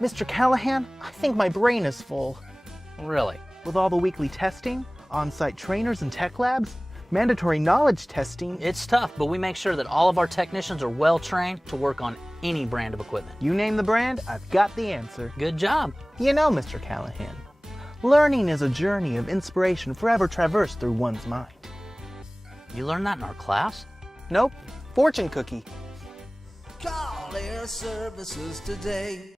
Mr. Callahan, I think my brain is full. Really? With all the weekly testing, on-site trainers and tech labs, mandatory knowledge testing. It's tough, but we make sure that all of our technicians are well trained to work on any brand of equipment. You name the brand, I've got the answer. Good job. You know, Mr. Callahan, learning is a journey of inspiration forever traversed through one's mind. You learned that in our class? Nope, fortune cookie. Call Air Services today.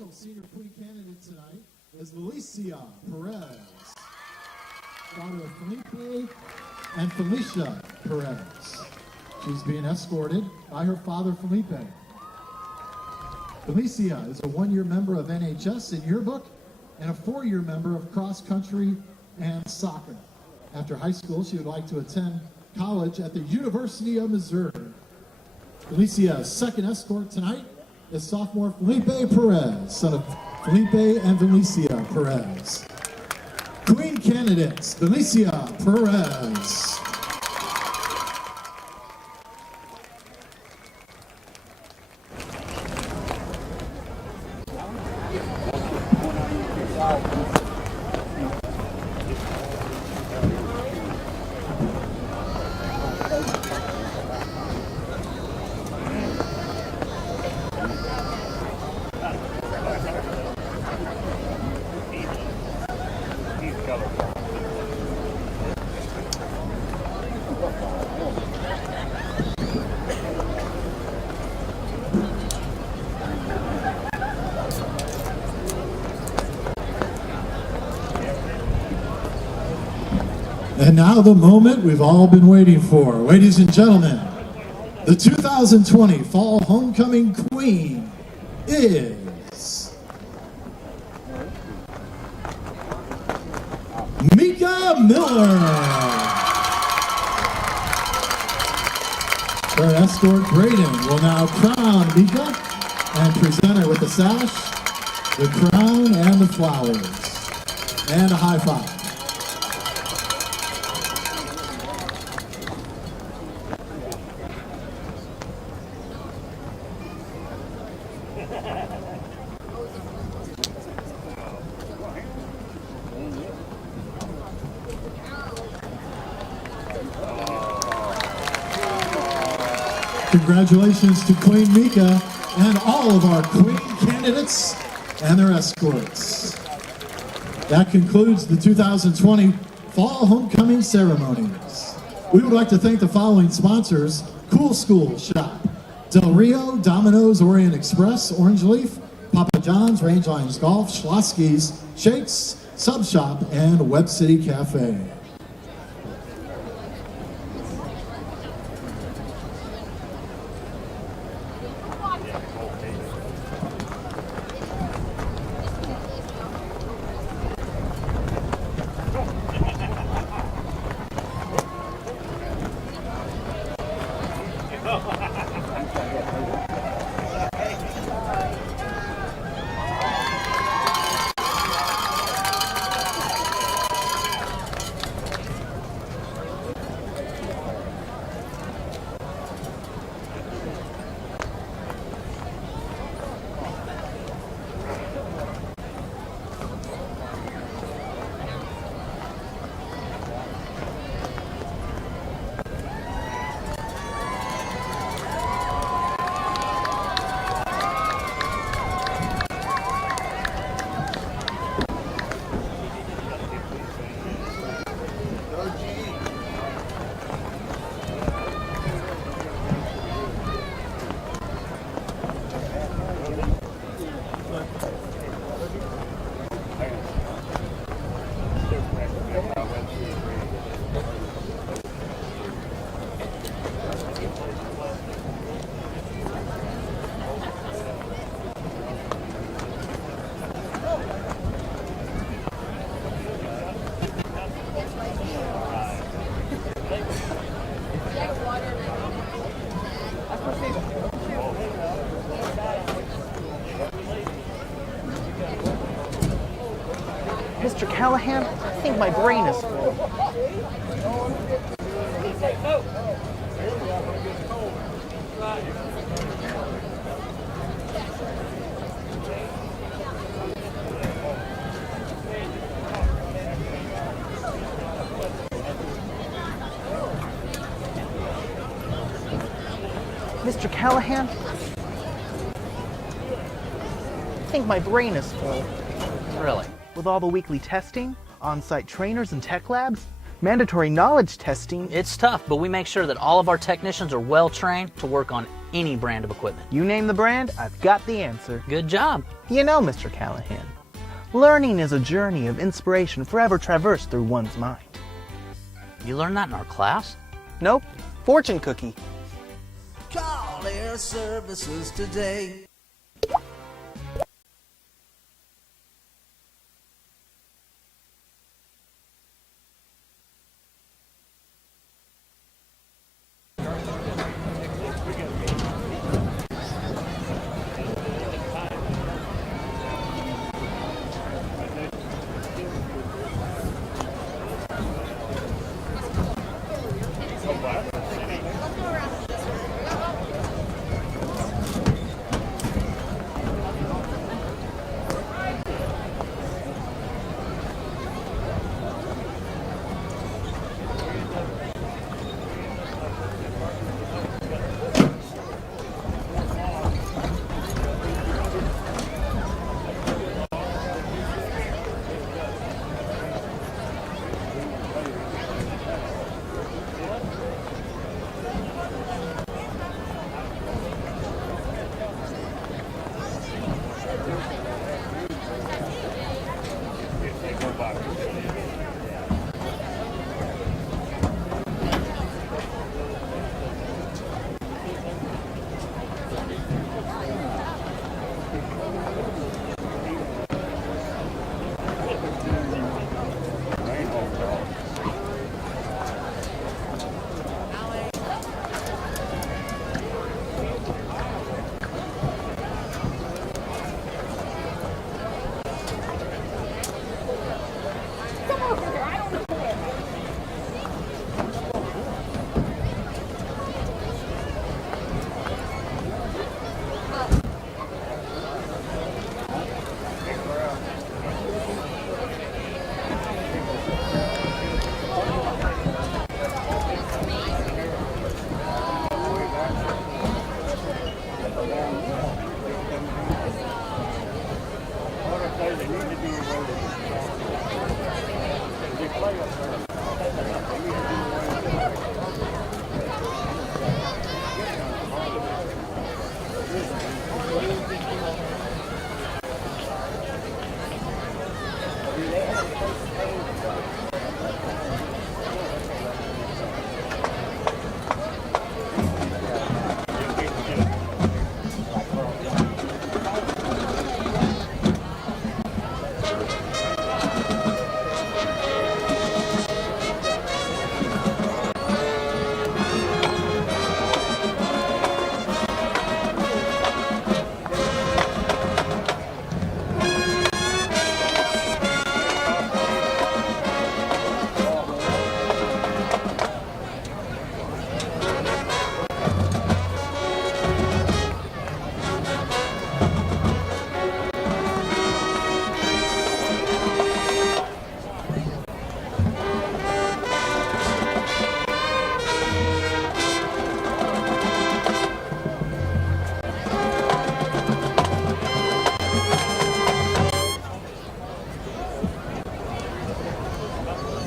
final senior queen candidate tonight is Alicia Perez, daughter of Felipe and Felicia Perez. She's being escorted by her father, Felipe. Felicia is a one-year member of NHS in yearbook and a four-year member of cross country and soccer. After high school, she would like to attend college at the University of Missouri. Felicia's second escort tonight is sophomore Felipe Perez, son of Felipe and Felicia Perez. Queen candidates, Felicia Perez. And now the moment we've all been waiting for. Ladies and gentlemen, the 2020 Fall Homecoming Queen is Mika Miller. Her escort Braden will now crown Mika and present her with the sash, the crown, and the flowers. And a high five. Congratulations to Queen Mika and all of our Queen candidates and their escorts. That concludes the 2020 Fall Homecoming ceremonies. We would like to thank the following sponsors: Cool School Shop, Del Rio, Domino's, Orient Express, Orange Leaf, Papa John's, Range Lines Golf, Schlossky's, Shakes, Sub Shop, and Webb City Cafe. Mr. Callahan, I think my brain is full. Mr. Callahan, I think my brain is full. Really? With all the weekly testing, on-site trainers and tech labs, mandatory knowledge testing. It's tough, but we make sure that all of our technicians are well trained to work on any brand of equipment. You name the brand, I've got the answer. Good job. You know, Mr. Callahan, learning is a journey of inspiration forever traversed through one's mind. You learned that in our class? Nope, fortune cookie. Call air services today.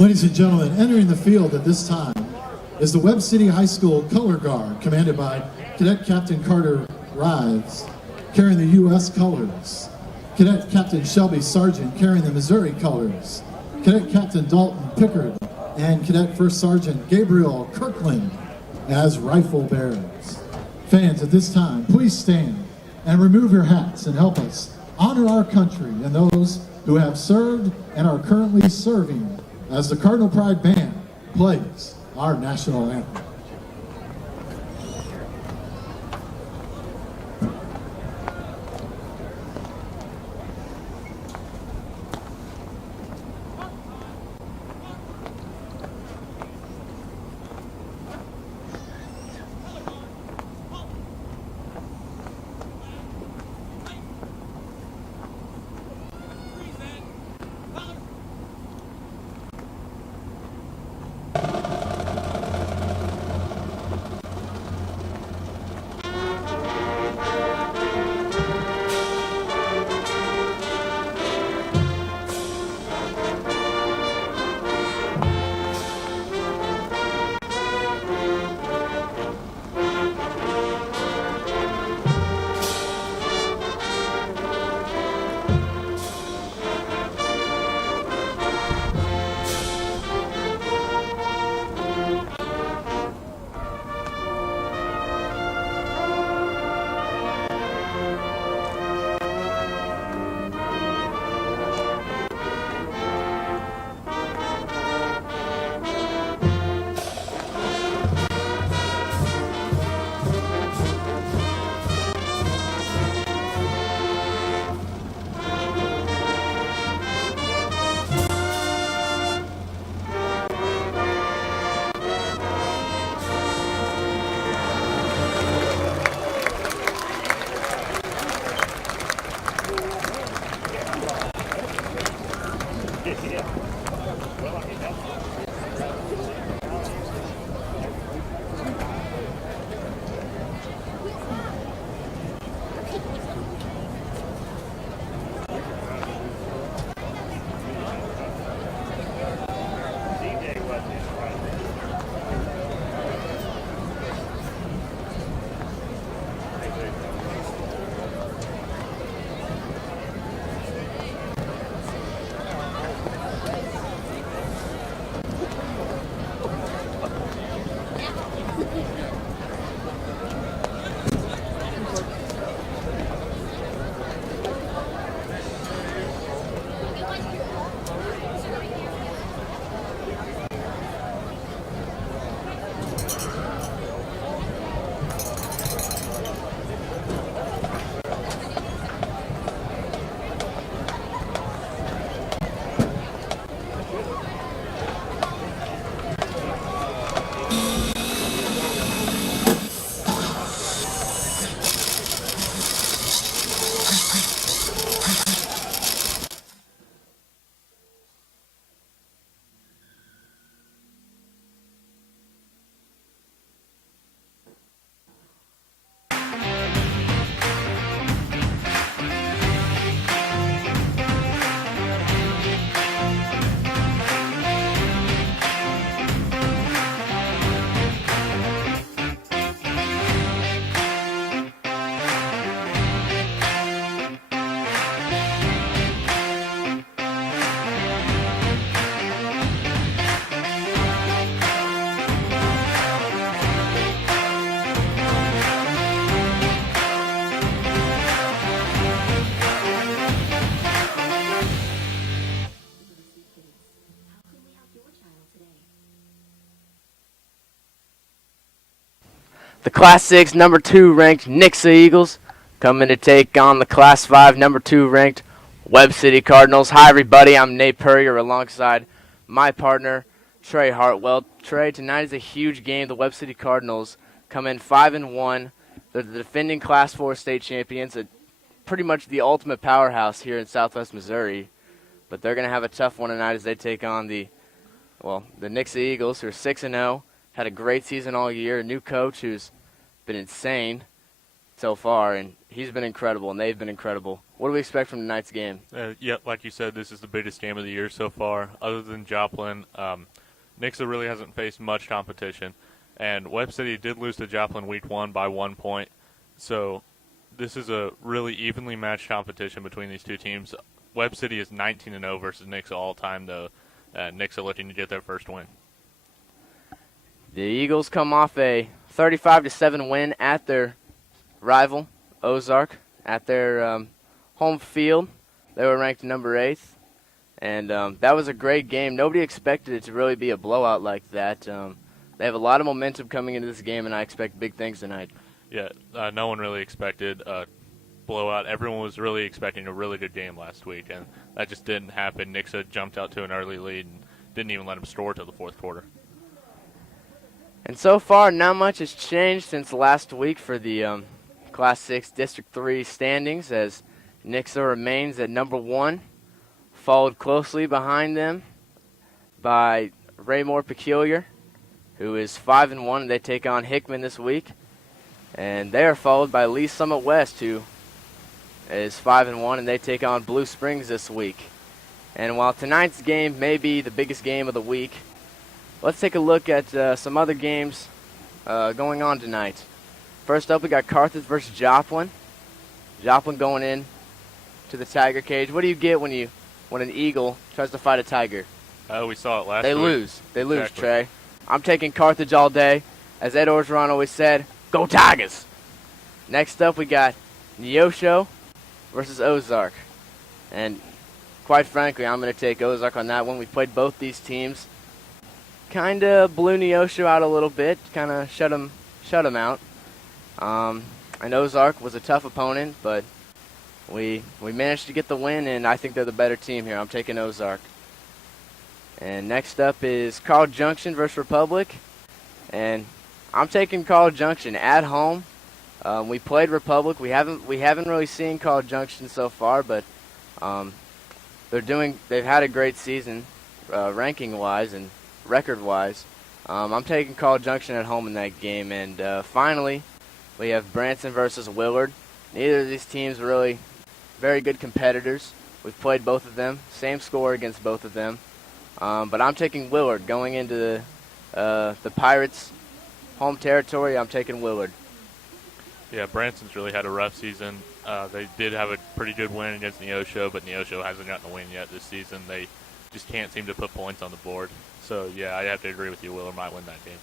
Ladies and gentlemen, entering the field at this time is the Webb City High School Color Guard, commanded by Cadet Captain Carter Rives, carrying the U.S. colors. Cadet Captain Shelby Sargent, carrying the Missouri colors. Cadet Captain Dalton Pickard and Cadet First Sergeant Gabriel Kirkland as rifle bearers. Fans, at this time, please stand and remove your hats and help us honor our country and those who have served and are currently serving as the Cardinal Pride Band plays our national anthem. The Class 6 number 2 ranked Nixa Eagles coming to take on the Class 5 number 2 ranked Webb City Cardinals. Hi everybody, I'm Nate Purrier alongside my partner Trey Hartwell. Trey, tonight is a huge game. The Webb City Cardinals come in 5-1. They're the defending Class 4 state champions, pretty much the ultimate powerhouse here in Southwest Missouri. But they're going to have a tough one tonight as they take on the Nixa Eagles, who are 6-0. Had a great season all year. A new coach who's been insane so far, and he's been incredible, and they've been incredible. What do we expect from tonight's game? Yeah, like you said, this is the biggest game of the year so far. Other than Joplin, Nixa really hasn't faced much competition, and Webb City did lose to Joplin week 1 by 1 point. So this is a really evenly matched competition between these two teams. Webb City is 19-0 versus Nixa all time, though. Nixa looking to get their first win. The Eagles come off a 35-7 win at their rival, Ozark, at their home field. They were ranked number 8th, and that was a great game. Nobody expected it to really be a blowout like that. They have a lot of momentum coming into this game, and I expect big things tonight. Yeah, no one really expected a blowout. Everyone was really expecting a really good game last week, and that just didn't happen. Nixa jumped out to an early lead and didn't even let them score till the fourth quarter. And so far, not much has changed since last week for the Class 6 District 3 standings, as Nixa remains at number 1, followed closely behind them by Raymore Peculiar, who is 5-1. They take on Hickman this week. And they are followed by Lee Summit West, who is 5-1, and they take on Blue Springs this week. And while tonight's game may be the biggest game of the week, let's take a look at some other games going on tonight. First up, we got Carthage versus Joplin. Joplin going in to the Tiger cage. What do you get when an eagle tries to fight a tiger? We saw it last week. They lose, exactly. Trey. I'm taking Carthage all day. As Ed Orgeron always said, go Tigers! Next up, we got Neosho versus Ozark. And quite frankly, I'm going to take Ozark on that one. We played both these teams. Kind of blew Neosho out a little bit. Kind of shut him out. And Ozark was a tough opponent, but we managed to get the win, and I think they're the better team here. I'm taking Ozark. And next up is Carl Junction versus Republic. And I'm taking Carl Junction at home. We played Republic. We haven't really seen Carl Junction so far, but they've had a great season, ranking wise and record wise. I'm taking Carl Junction at home in that game. And finally, we have Branson versus Willard. Neither of these teams are really very good competitors. We've played both of them, same score against both of them. But I'm taking Willard going into the Pirates' home territory. I'm taking Willard. Yeah, Branson's really had a rough season. They did have a pretty good win against Neosho, but Neosho hasn't gotten a win yet this season. They just can't seem to put points on the board. So, yeah, I have to agree with you. Willard might win that game.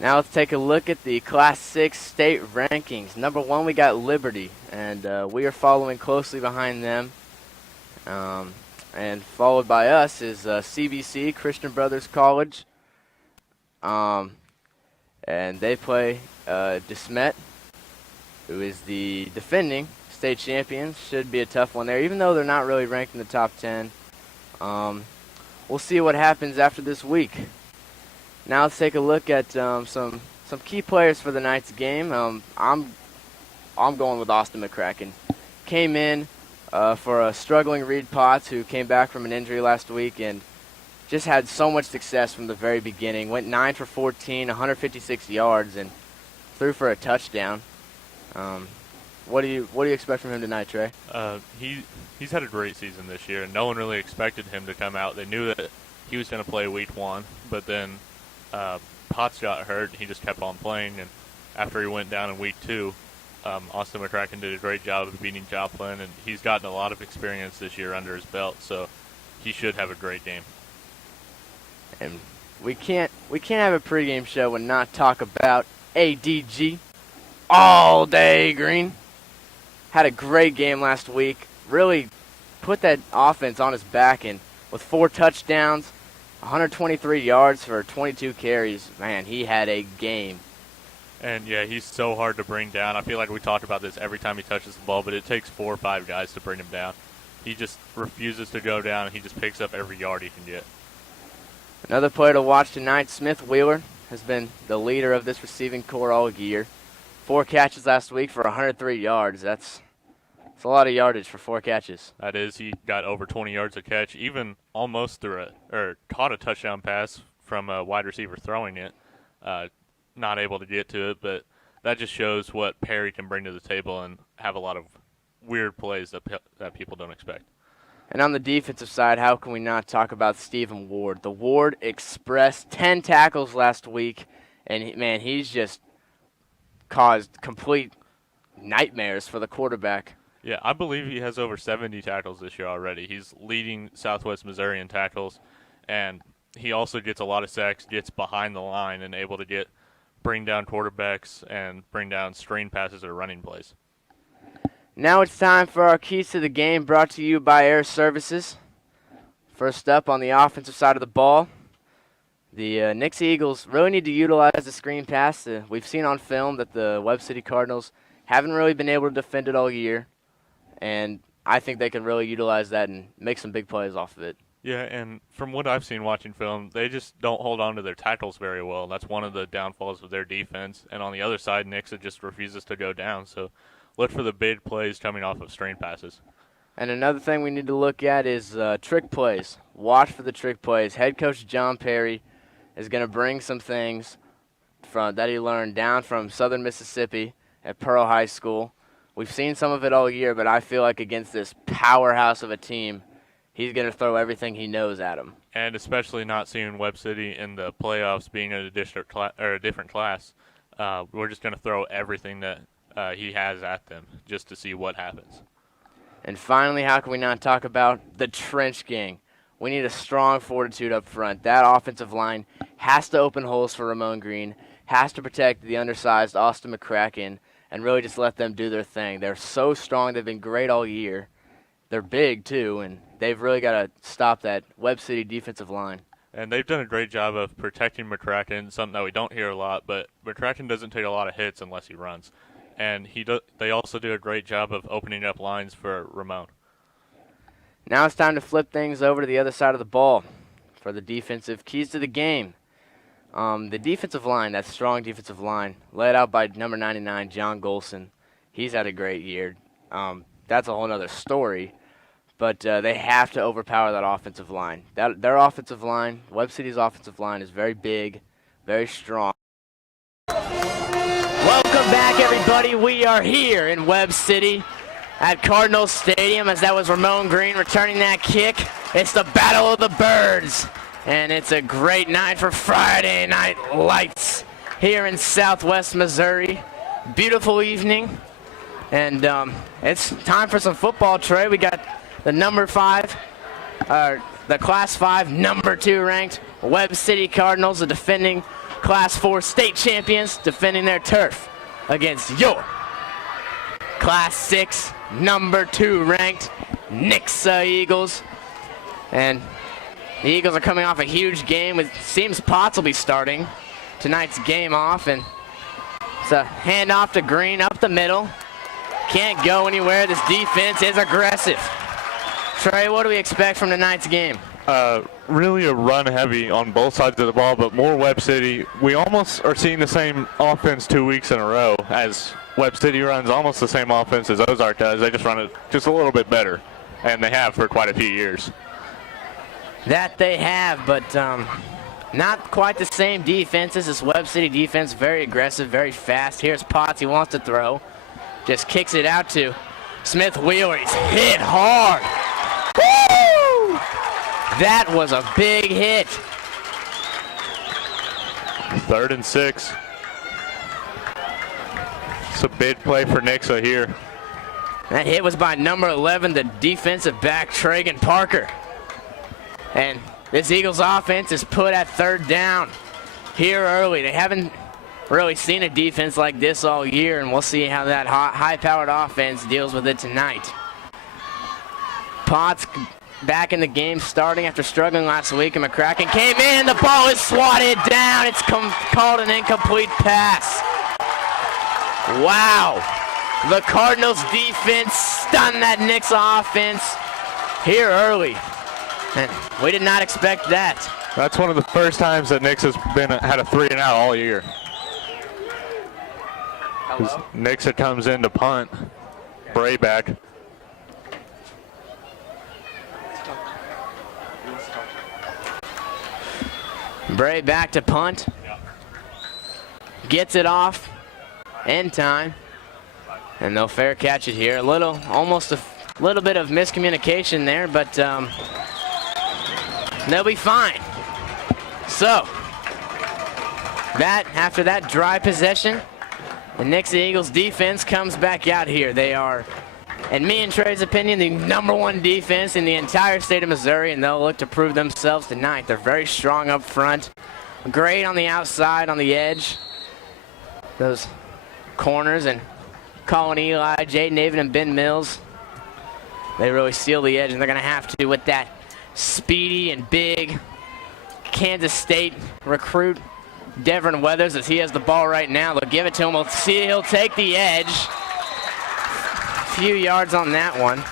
Now let's take a look at the Class 6 state rankings. Number 1, we got Liberty, and we are following closely behind them. And followed by us is CBC, Christian Brothers College. And they play DeSmet, who is the defending state champions. Should be a tough one there, even though they're not really ranked in the top 10. We'll see what happens after this week. Now let's take a look at some key players for the night's game. I'm going with Austin McCracken. Came in for a struggling Reed Potts, who came back from an injury last week and just had so much success from the very beginning. Went 9 for 14, 156 yards, and threw for a touchdown. What do you expect from him tonight, Trey? He's had a great season this year, and no one really expected him to come out. They knew that he was going to play week 1, but then Potts got hurt, and he just kept on playing. And after he went down in week 2, Austin McCracken did a great job of beating Joplin, and he's gotten a lot of experience this year under his belt, so he should have a great game. And we can't have a pregame show and not talk about ADG all day green. Had a great game last week. Really put that offense on his back, and with 4 touchdowns, 123 yards for 22 carries. Man, he had a game. And, yeah, he's so hard to bring down. I feel like we talked about this every time he touches the ball, but it takes 4 or 5 guys to bring him down. He just refuses to go down, and he just picks up every yard he can get. Another player to watch tonight, Smith Wheeler, has been the leader of this receiving corps all year. 4 catches last week for 103 yards. That's a lot of yardage for 4 catches. That is, he got over 20 yards a catch, even almost caught a touchdown pass from a wide receiver throwing it. Not able to get to it, but that just shows what Perry can bring to the table and have a lot of weird plays that people don't expect. And on the defensive side, how can we not talk about Stephen Ward? The Ward Express, 10 tackles last week, and he's just caused complete nightmares for the quarterback. Yeah, I believe he has over 70 tackles this year already. He's leading Southwest Missouri in tackles, and he also gets a lot of sacks, gets behind the line, and able to bring down quarterbacks and bring down screen passes or running plays. Now it's time for our keys to the game, brought to you by Air Services. First up on the offensive side of the ball, the Nixa Eagles really need to utilize the screen pass. We've seen on film that the Webb City Cardinals haven't really been able to defend it all year, and I think they can really utilize that and make some big plays off of it. Yeah, and from what I've seen watching film, they just don't hold on to their tackles very well. That's one of the downfalls of their defense. And on the other side, Nixa just refuses to go down. So look for the big plays coming off of screen passes. And another thing we need to look at is trick plays. Watch for the trick plays. Head coach John Perry is going to bring some things that he learned down from Southern Mississippi at Pearl High School. We've seen some of it all year, but I feel like against this powerhouse of a team, he's going to throw everything he knows at him. And especially not seeing Webb City in the playoffs being in a different class, we're just going to throw everything that he has at them just to see what happens. And finally, how can we not talk about the trench gang? We need a strong fortitude up front. That offensive line has to open holes for Ramon Green, has to protect the undersized Austin McCracken, and really just let them do their thing. They're so strong. They've been great all year. They're big, too, and they've really got to stop that Webb City defensive line. And they've done a great job of protecting McCracken, something that we don't hear a lot, but McCracken doesn't take a lot of hits unless he runs. And they also do a great job of opening up lines for Ramon. Now it's time to flip things over to the other side of the ball for the defensive keys to the game. The defensive line, that strong defensive line, led out by number 99, John Golson. He's had a great year. That's a whole other story. But they have to overpower that offensive line. Their offensive line, Webb City's offensive line, is very big, very strong. Welcome back, everybody. We are here in Webb City at Cardinal Stadium, as that was Ramon Green returning that kick. It's the Battle of the Birds, and it's a great night for Friday Night Lights here in Southwest Missouri. Beautiful evening, and it's time for some football, Trey. We got the the Class 5, number 2 ranked Webb City Cardinals, the defending Class 4 state champions, defending their turf against your Class 6, number 2 ranked Nixa Eagles. And the Eagles are coming off a huge game. It seems Potts will be starting tonight's game off, and it's a handoff to Green up the middle. Can't go anywhere. This defense is aggressive. Trey, what do we expect from tonight's game? Really a run heavy on both sides of the ball, but more Webb City. We almost are seeing the same offense 2 weeks in a row, as Webb City runs almost the same offense as Ozark does. They just run it just a little bit better, and they have for quite a few years. That they have, but not quite the same defenses. This Webb City defense, very aggressive, very fast. Here's Potts. He wants to throw. Just kicks it out to Smith Wheeler. He's hit hard. Woo! That was a big hit. 3rd and 6. It's a big play for Nixa here. That hit was by number 11, the defensive back, Tragan Parker. And this Eagles offense is put at 3rd down here early. They haven't really seen a defense like this all year, and we'll see how that high-powered offense deals with it tonight. Potts back in the game, starting after struggling last week, and McCracken came in. The ball is swatted down. It's called an incomplete pass. Wow. The Cardinals defense stunned that Nixa offense here early. And we did not expect that. That's one of the first times that Nixa's had a 3-and-out all year. Nixa comes in to punt. Bray back. Bray back to punt. Gets it off in time. And they'll fair catch it here. Almost a little bit of miscommunication there, but they'll be fine. So, after that dry possession, the Nixa Eagles defense comes back out here. They are, in me and Trey's opinion, the #1 defense in the entire state of Missouri, and they'll look to prove themselves tonight. They're very strong up front, great on the outside, on the edge. Those corners and Colin Eli, Jaden David, and Ben Mills, they really seal the edge, and they're going to have to with that speedy and big Kansas State recruit, Devin Weathers, as he has the ball right now. They'll give it to him. We'll see he'll take the edge. A few yards on that one.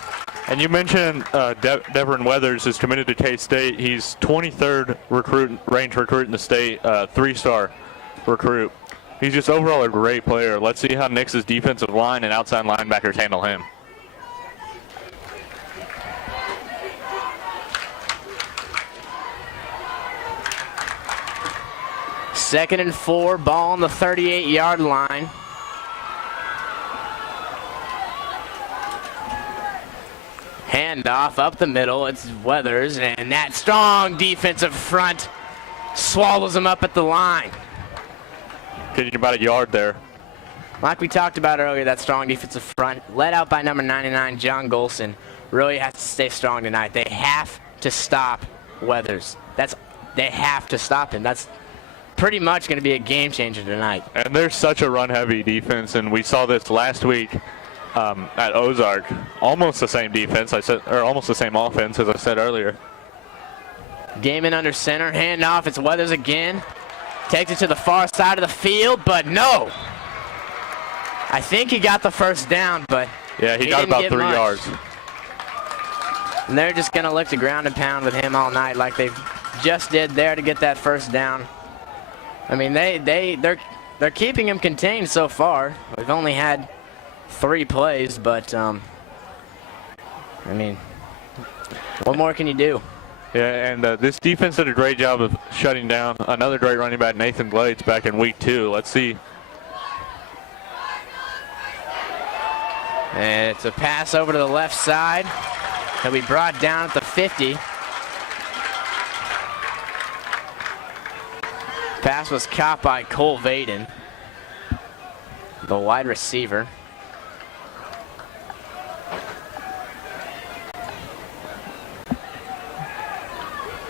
And you mentioned Devin Weathers is committed to K-State. He's 23rd ranked recruit in the state, 3-star recruit. He's just overall a great player. Let's see how Nix's defensive line and outside linebackers handle him. Second and 4, ball on the 38-yard line. Handoff up the middle, it's Weathers, and that strong defensive front swallows him up at the line. Getting about a yard there. Like we talked about earlier, that strong defensive front, led out by number 99, John Golson, really has to stay strong tonight. They have to stop Weathers. They have to stop him. That's pretty much going to be a game changer tonight. And they're such a run-heavy defense, and we saw this last week at Ozark. Almost the same defense, or almost the same offense, as I said earlier. Gaiman under center, handoff. It's Weathers again. Takes it to the far side of the field, but no. I think he got the first down, but yeah, he got about 3 yards. And they're just going to look to ground and pound with him all night like they just did there to get that first down. I mean, they're keeping him contained so far. We've only had 3 plays, but I mean, what more can you do? Yeah, and this defense did a great job of shutting down another great running back, Nathan Glades, back in week 2. Let's see. And it's a pass over to the left side. He'll be brought down at the 50. Pass was caught by Cole Vaden, the wide receiver.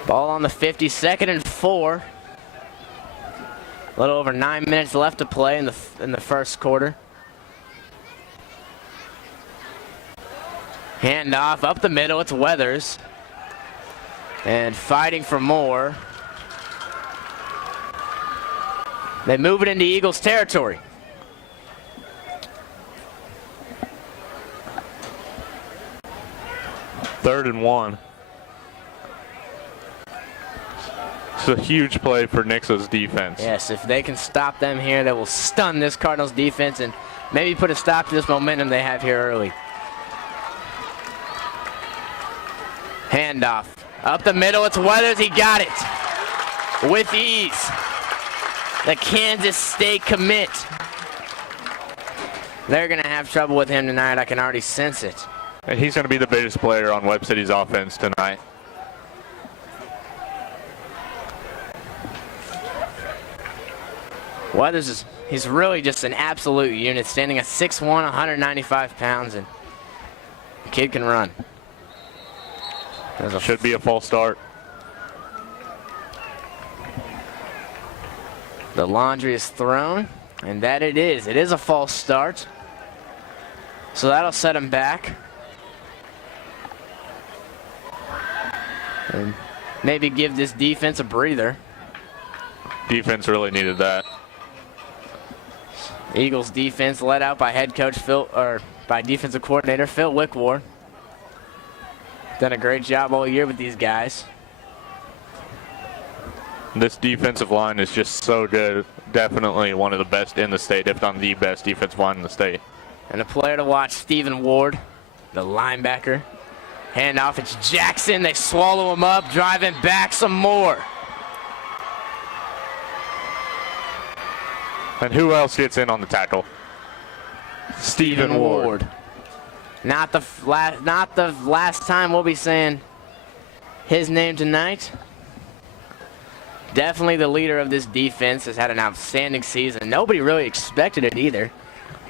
Ball on the 50, 2nd and 4. A little over 9 minutes left to play in the first quarter. Handoff up the middle, it's Weathers. And fighting for more. They move it into Eagles territory. Third and 1. It's a huge play for Nixa's defense. Yes, if they can stop them here, they will stun this Cardinals defense and maybe put a stop to this momentum they have here early. Handoff. Up the middle, it's Weathers. He got it with ease. The Kansas State commit. They're going to have trouble with him tonight. I can already sense it. And he's going to be the biggest player on Webb City's offense tonight. Weathers he's really just an absolute unit, standing at 6'1", 195 pounds, and the kid can run. Should be a false start. The laundry is thrown, and that it is. It is a false start. So that'll set him back. And maybe give this defense a breather. Defense really needed that. Eagles defense led out by by defensive coordinator Phil Wickward. Done a great job all year with these guys. This defensive line is just so good. Definitely one of the best in the state, if not the best defensive line in the state. And a player to watch, Stephen Ward, the linebacker. Handoff, it's Jackson. They swallow him up, driving back some more. And who else gets in on the tackle? Stephen Ward. Not the last time we'll be saying his name tonight. Definitely the leader of this defense, has had an outstanding season. Nobody really expected it either.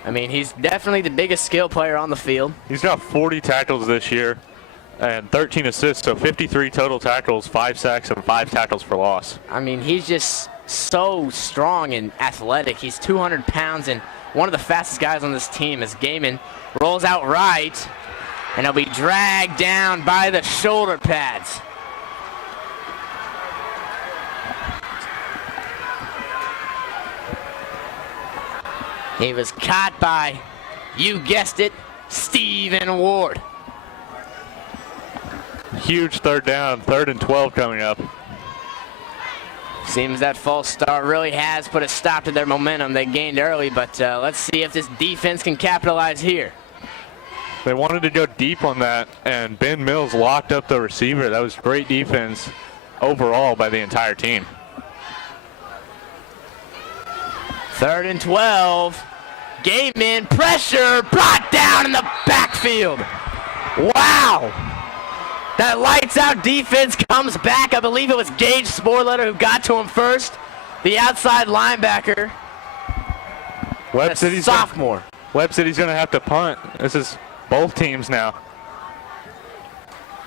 I mean, he's definitely the biggest skill player on the field. He's got 40 tackles this year and 13 assists, so 53 total tackles, 5 sacks, and 5 tackles for loss. I mean, he's just so strong and athletic. He's 200 pounds and one of the fastest guys on this team. As Gaiman rolls out right, and he'll be dragged down by the shoulder pads. He was caught by, you guessed it, Stephen Ward. Huge third down, 3rd and 12 coming up. Seems that false start really has put a stop to their momentum they gained early, but let's see if this defense can capitalize here. They wanted to go deep on that, and Ben Mills locked up the receiver. That was great defense overall by the entire team. 3rd and 12. Game in, pressure, brought down in the backfield. Wow. That lights out defense comes back. I believe it was Gage Sporletter who got to him first. The outside linebacker. Webb City's sophomore. Webb City's going to have to punt. This is both teams now.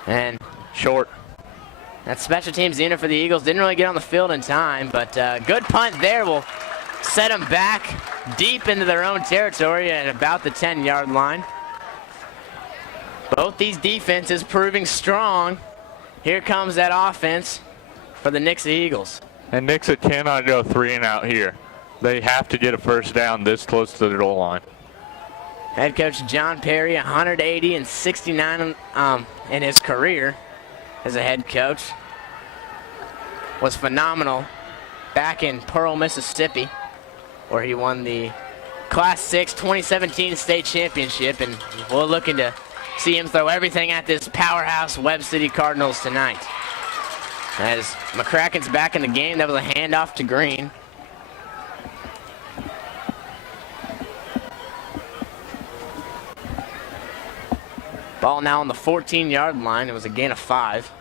And short. That special teams unit for the Eagles didn't really get on the field in time, but good punt there will set them back deep into their own territory at about the 10-yard line. Both these defenses proving strong. Here comes that offense for the Nixa Eagles. And Nixa cannot go 3 and out here. They have to get a first down this close to the goal line. Head coach John Perry, 180 and 69 in his career as a head coach. Was phenomenal back in Pearl, Mississippi, where he won the Class 6 2017 state championship, and we're looking to see him throw everything at this powerhouse Webb City Cardinals tonight. As McCracken's back in the game, that was a handoff to Green. Ball now on the 14-yard line. It was a gain of 5.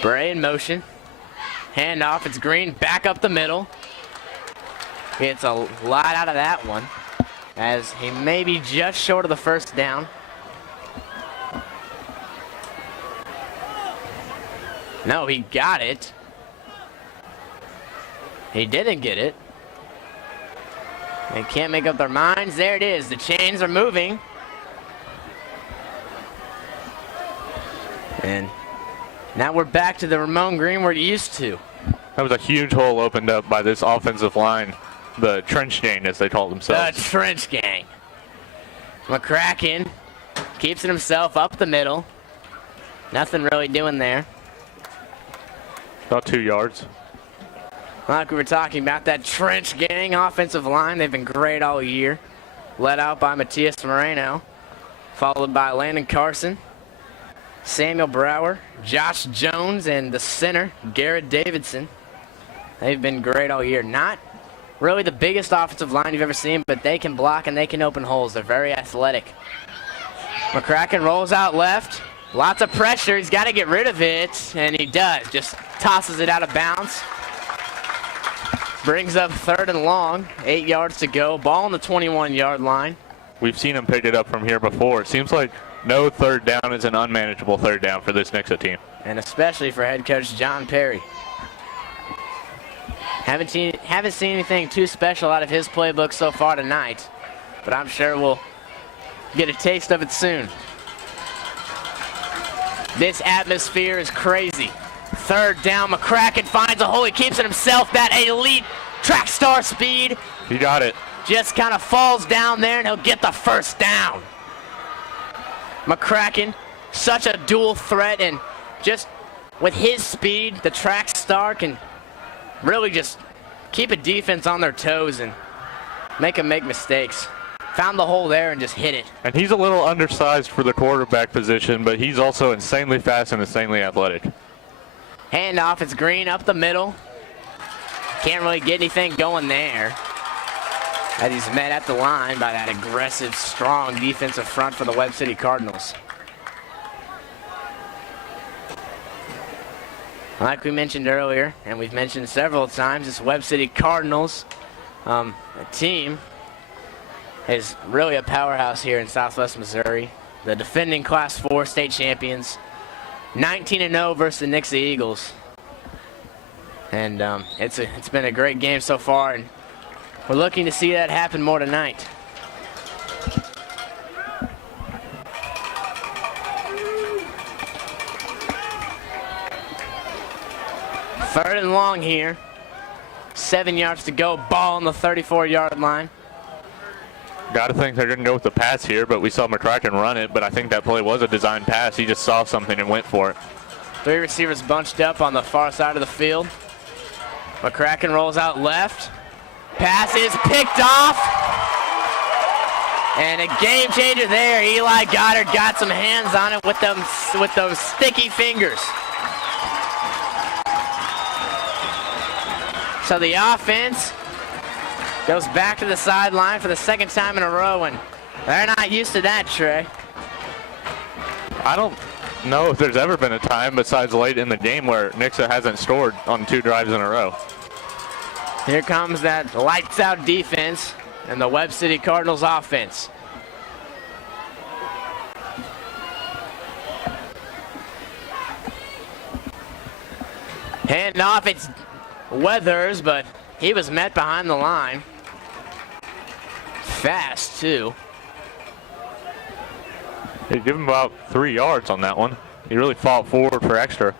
Bray in motion. Handoff, it's Green, back up the middle. Gets a lot out of that one, as he may be just short of the first down. No, he got it. He didn't get it. They can't make up their minds. There it is. The chains are moving. And now we're back to the Ramon Green we're used to. That was a huge hole opened up by this offensive line. The trench gang, as they call themselves. The trench gang. McCracken keeps it himself up the middle. Nothing really doing there. About 2 yards. Like we were talking about, that trench gang offensive line, they've been great all year. Led out by Matias Moreno, followed by Landon Carson, Samuel Brower, Josh Jones, and the center, Garrett Davidson. They've been great all year. Not really the biggest offensive line you've ever seen, but they can block and they can open holes. They're very athletic. McCracken rolls out left. Lots of pressure. He's got to get rid of it, and he does. Just tosses it out of bounds. Brings up 3rd and long. 8 yards to go. Ball on the 21-yard line. We've seen him pick it up from here before. It seems like no third down is an unmanageable third down for this Nixa team. And especially for head coach John Perry. Haven't seen anything too special out of his playbook so far tonight, but I'm sure we'll get a taste of it soon. This atmosphere is crazy. Third down, McCracken finds a hole. He keeps it himself. That elite track star speed. He got it. Just kind of falls down there, and he'll get the first down. McCracken, such a dual threat, and just with his speed, the track star can really just keep a defense on their toes and make them make mistakes. Found the hole there and just hit it. And he's a little undersized for the quarterback position, but he's also insanely fast and insanely athletic. Handoff, it's Green up the middle. Can't really get anything going there, as he's met at the line by that aggressive, strong defensive front for the Webb City Cardinals. Like we mentioned earlier, and we've mentioned several times, this Webb City Cardinals team is really a powerhouse here in Southwest Missouri. The defending Class 4 state champions, 19-0 versus the Nixa Eagles. And it's been a great game so far, and we're looking to see that happen more tonight. Third and long here. 7 yards to go. Ball on the 34-yard line. Got to think they're going to go with the pass here, but we saw McCracken run it, but I think that play was a designed pass. He just saw something and went for it. 3 receivers bunched up on the far side of the field. McCracken rolls out left. Pass is picked off. And a game changer there. Eli Goddard got some hands on it with those sticky fingers. So the offense goes back to the sideline for the second time in a row, and they're not used to that, Trey. I don't know if there's ever been a time besides late in the game where Nixa hasn't scored on 2 drives in a row. Here comes that lights-out defense and the Webb City Cardinals offense. Handoff, it's Weathers, but he was met behind the line. Fast, too. They give him about 3 yards on that one. He really fought forward for extra.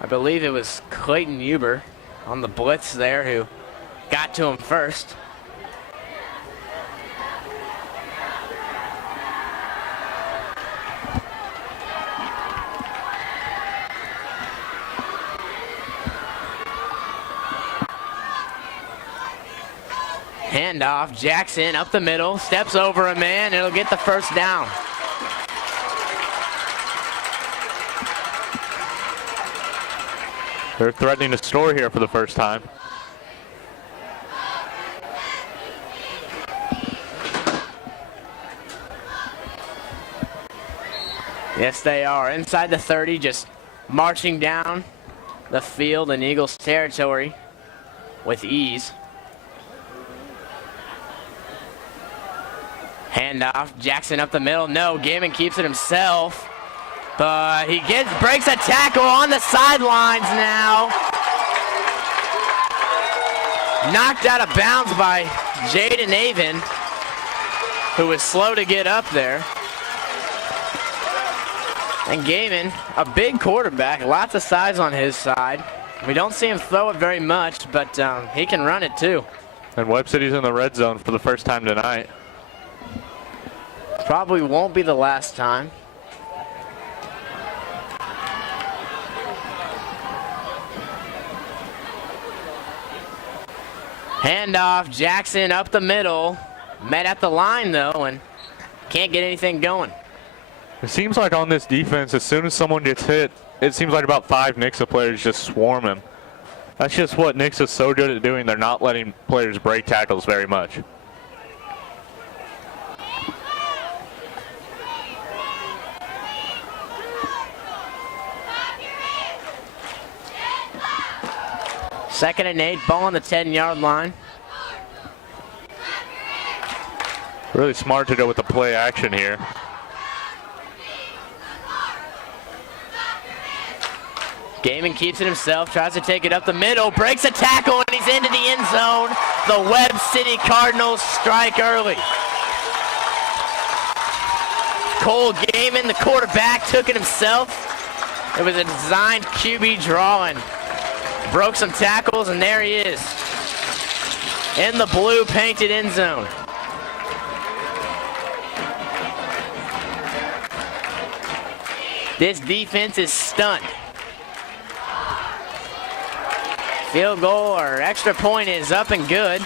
I believe it was Clayton Huber on the blitz there who got to him first. Handoff, Jackson up the middle, steps over a man, and it'll get the first down. They're threatening to score here for the first time. Yes, they are. Inside the 30, just marching down the field in Eagles territory with ease. Handoff, Jackson up the middle. No, Gaiman keeps it himself. But he breaks a tackle on the sidelines now. Knocked out of bounds by Jaden Avon, who was slow to get up there. And Gaiman, a big quarterback, lots of size on his side. We don't see him throw it very much, but he can run it too. And Webb City's in the red zone for the first time tonight. Probably won't be the last time. Handoff, Jackson up the middle. Met at the line though and can't get anything going. It seems like on this defense, as soon as someone gets hit, it seems like about 5 Nixa players just swarm him. That's just what Nixa's so good at doing. They're not letting players break tackles very much. Second and 8, ball on the 10-yard line. Really smart to go with the play action here. Gaiman keeps it himself, tries to take it up the middle, breaks a tackle, and he's into the end zone. The Webb City Cardinals strike early. Cole Gaiman, the quarterback, took it himself. It was a designed QB draw and broke some tackles, and there he is in the blue painted end zone. This defense is stunned. Field goal or extra point is up and good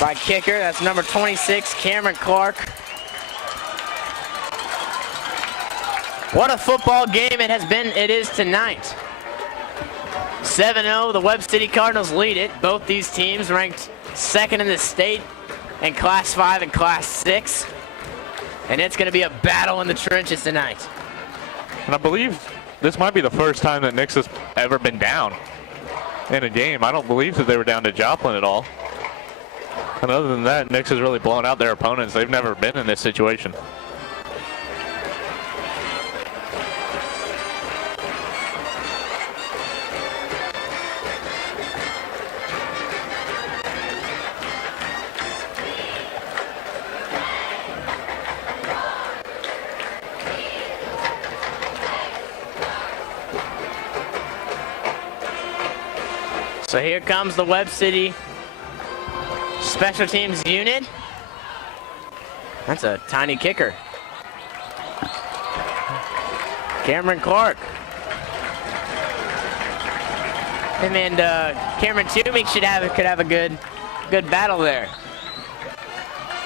by kicker. That's number 26, Cameron Clark. What a football game it is tonight. 7-0, the Webb City Cardinals lead it. Both these teams ranked second in the state in Class 5 and Class 6. And it's going to be a battle in the trenches tonight. And I believe this might be the first time that Nixa's ever been down in a game. I don't believe that they were down to Joplin at all. And other than that, Nixa's really blown out their opponents. They've never been in this situation. So here comes the Webb City special teams unit. That's a tiny kicker. Cameron Clark. Him and Cameron Toomey could have a good battle there.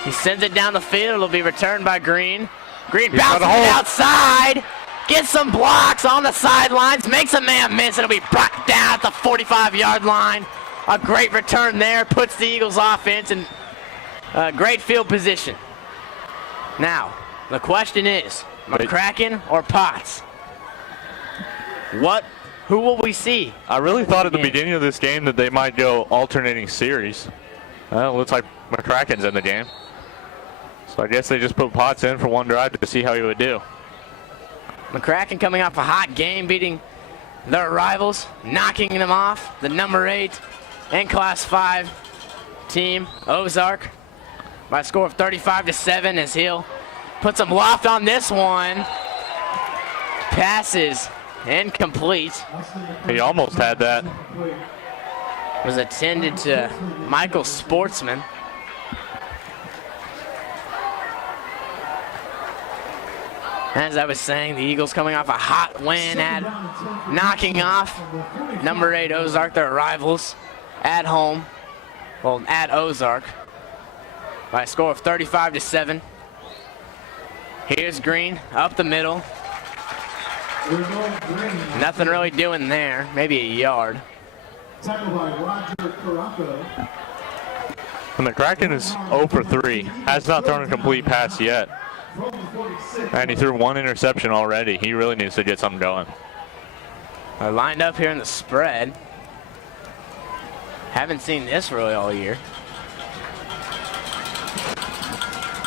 He sends it down the field. It'll be returned by Green. Green bounces it outside. Gets some blocks on the sidelines, makes a man miss. It'll be brought down at the 45-yard line. A great return there, puts the Eagles offense in great field position. Now, the question is, McCracken or Potts? Who will we see? I really thought at the beginning of this game that they might go alternating series. Well, it looks like McCracken's in the game. So I guess they just put Potts in for one drive to see how he would do. McCracken coming off a hot game, beating their rivals, knocking them off. The number 8 and Class 5 team, Ozark, by a score of 35-7 as he'll put some loft on this one. Passes incomplete. He almost had that. Was attended to Michael Sportsman. As I was saying, the Eagles coming off a hot win at knocking off number 8 Ozark, their rivals, at home. Well, at Ozark by a score of 35-7. Here's Green up the middle. Nothing really doing there. Maybe a yard. Tackled by Roger Caraco. And McCracken is 0 for 3. Has not thrown a complete pass yet. And he threw one interception already. He really needs to get something going. They're lined up here in the spread. Haven't seen this really all year.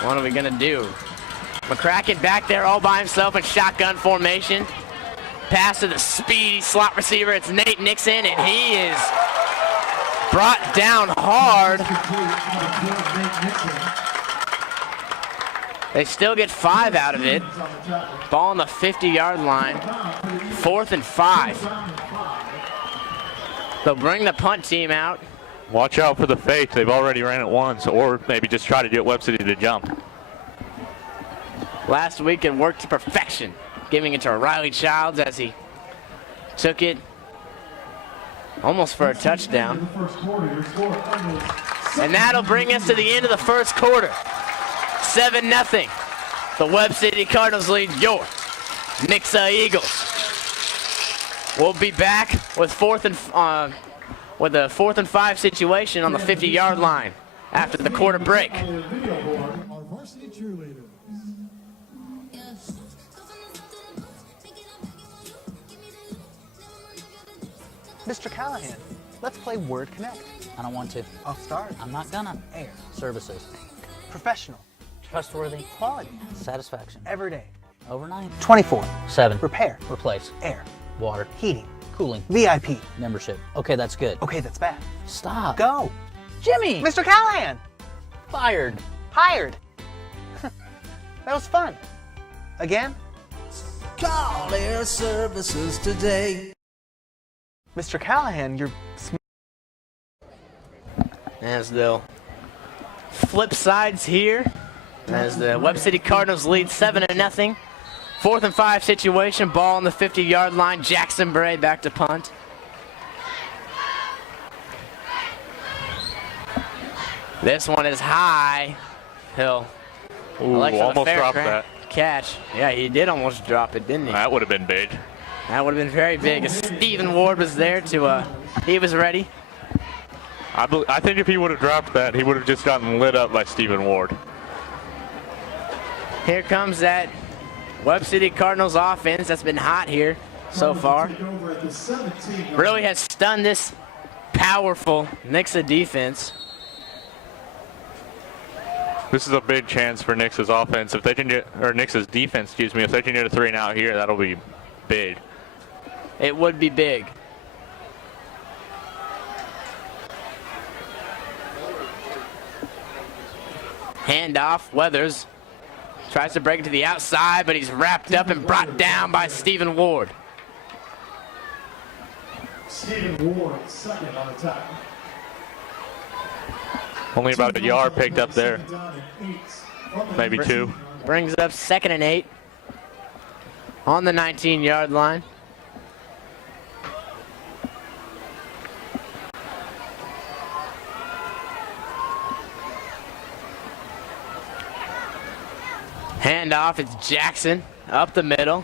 What are we gonna do? McCracken back there all by himself in shotgun formation. Pass to the speedy slot receiver. It's Nate Nixon, and he is brought down hard. They still get 5 out of it. Ball on the 50-yard line. 4th and 5. They'll bring the punt team out. Watch out for the fake. They've already ran it once, or maybe just try to get Webb City to jump. Last week it worked to perfection, giving it to Riley Childs as he took it almost for a touchdown. And that'll bring us to the end of the first quarter. 7-0. The Webb City Cardinals lead your Nixa Eagles. We'll be back with a 4th and 5 situation on the 50-yard line after the quarter break. Our varsity cheerleaders. Mr. Callahan, let's play Word Connect. I don't want to. I'll start. I'm not gonna. Air. Services. Professional. Trustworthy. Quality. Satisfaction. Every day. Overnight. 24. 7. Repair. Replace. Air. Water. Heating. Cooling. VIP. Membership. Okay, that's good. Okay, that's bad. Stop. Go. Jimmy! Mr. Callahan! Fired. Hired. That was fun. Again? Call Air Services today. Mr. Callahan, you're As they'll flip sides here, as the Webb City Cardinals lead 7-0. 4th and 5 situation, ball on the 50-yard line. Jackson Bray back to punt. This one is high. Hill. Ooh, almost dropped that. Catch. Yeah, he did almost drop it, didn't he? That would have been big. That would have been very big. As Stephen Ward was there to, he was ready. I think if he would have dropped that, he would have just gotten lit up by Stephen Ward. Here comes that Webb City Cardinals offense that's been hot here so far. Really has stunned this powerful Nixa defense. This is a big chance for Nixa's offense. If they can get, or Nixa's defense, excuse me, if they can get a 3 and out here, that'll be big. It would be big. Handoff, Weathers tries to break it to the outside, but he's wrapped up and brought down by Stephen Ward. Stephen Ward, second on the tackle. Only about a yard picked up there. Maybe 2. Brings up 2nd and 8 on the 19-yard line. Handoff, it's Jackson up the middle.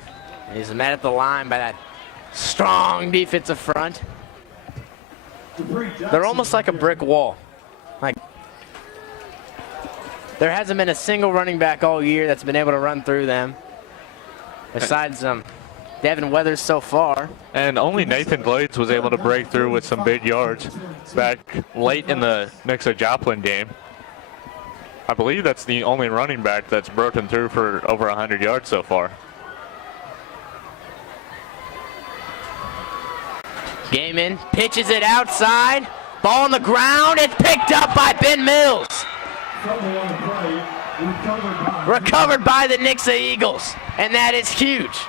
He's met at the line by that strong defensive front. They're almost like a brick wall. Like, there hasn't been a single running back all year that's been able to run through them, besides Devin Weathers so far. And only Nathan Glades was able to break through with some big yards back late in the Nixa Joplin game. I believe that's the only running back that's broken through for over 100 yards so far. Gaiman pitches it outside. Ball on the ground. It's picked up by Ben Mills. Recovered by the Nixa Eagles. And that is huge.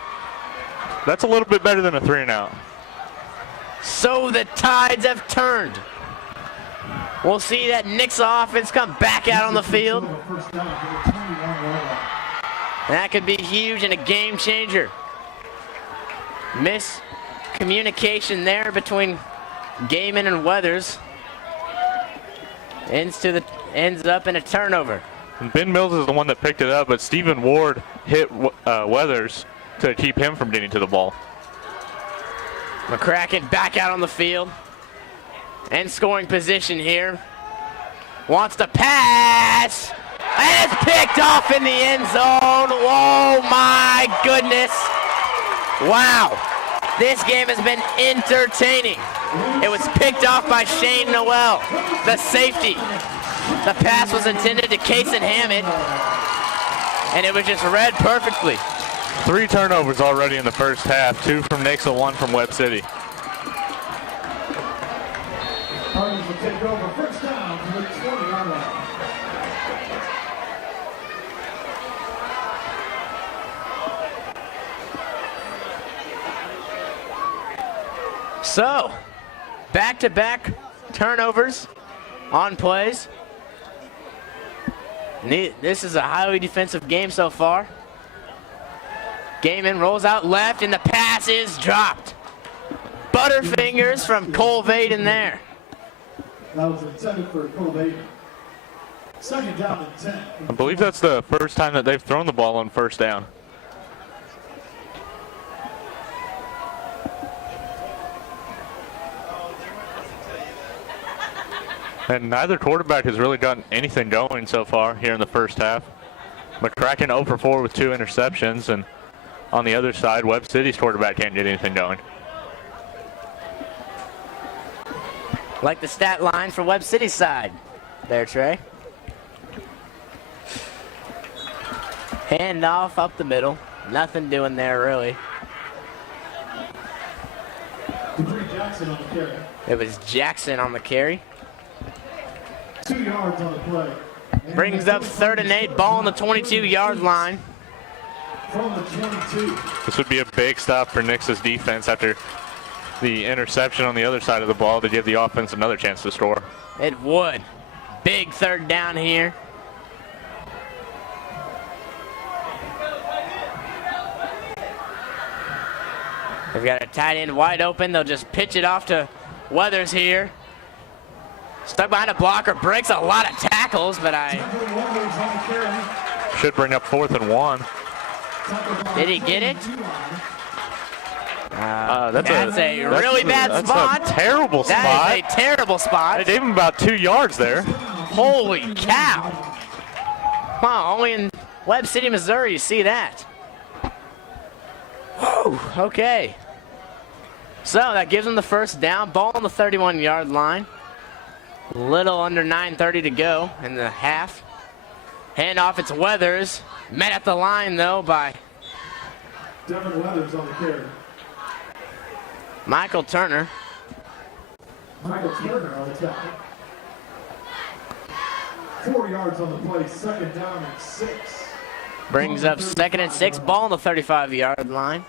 That's a little bit better than a 3 and out. So the tides have turned. We'll see that Nixa offense come back out on the field. That could be huge and a game changer. Miscommunication there between Gaiman and Weathers. Ends up in a turnover. And Ben Mills is the one that picked it up, but Stephen Ward hit Weathers to keep him from getting to the ball. McCracken back out on the field. And scoring position here. Wants to pass. And it's picked off in the end zone. Oh my goodness. Wow. This game has been entertaining. It was picked off by Shane Noel, the safety. The pass was intended to Kason Hammond. And it was just read perfectly. 3 turnovers already in the first half. 2 from Nixa, 1 from Webb City. Cardinals will take over first down from the 20-yard line. So, back-to-back turnovers on plays. This is a highly defensive game so far. Gaiman rolls out left, and the pass is dropped. Butterfingers from Cole Vaden there. That was intended for Cole Vaden. Second down and 10. I believe that's the first time that they've thrown the ball on first down. And neither quarterback has really gotten anything going so far here in the first half. McCracken 0 for 4 with 2 interceptions, and on the other side, Webb City's quarterback can't get anything going. Like the stat line for Webb City's side. There, Trey. Hand off up the middle. Nothing doing there, really. Jackson on the carry. It was Jackson on the carry. 2 yards on the play. Brings up 3rd and 8. Ball on the 22-yard line. from the 22. This would be a big stop for Nixa's defense after the interception on the other side of the ball to give the offense another chance to score. It would. Big third down here. They've got a tight end wide open. They'll just pitch it off to Weathers here. Stuck behind a blocker, breaks a lot of tackles, but Should bring up 4th and 1. did he get it? That's a really bad spot. That's a terrible spot. That is a terrible spot. They gave him about 2 yards there. Holy cow. Wow, only in Webb City, Missouri you see that. Whoa, okay. So that gives them the first down. Ball on the 31-yard line. Little under 9:30 to go in the half. Handoff, it's Weathers. Met at the line, though, by Devin Weathers on the carry. Michael Turner. Michael Turner on the tackle. 4 yards on the play, 2nd down and 6. Brings up 2nd and 6. Ball on the 35-yard line.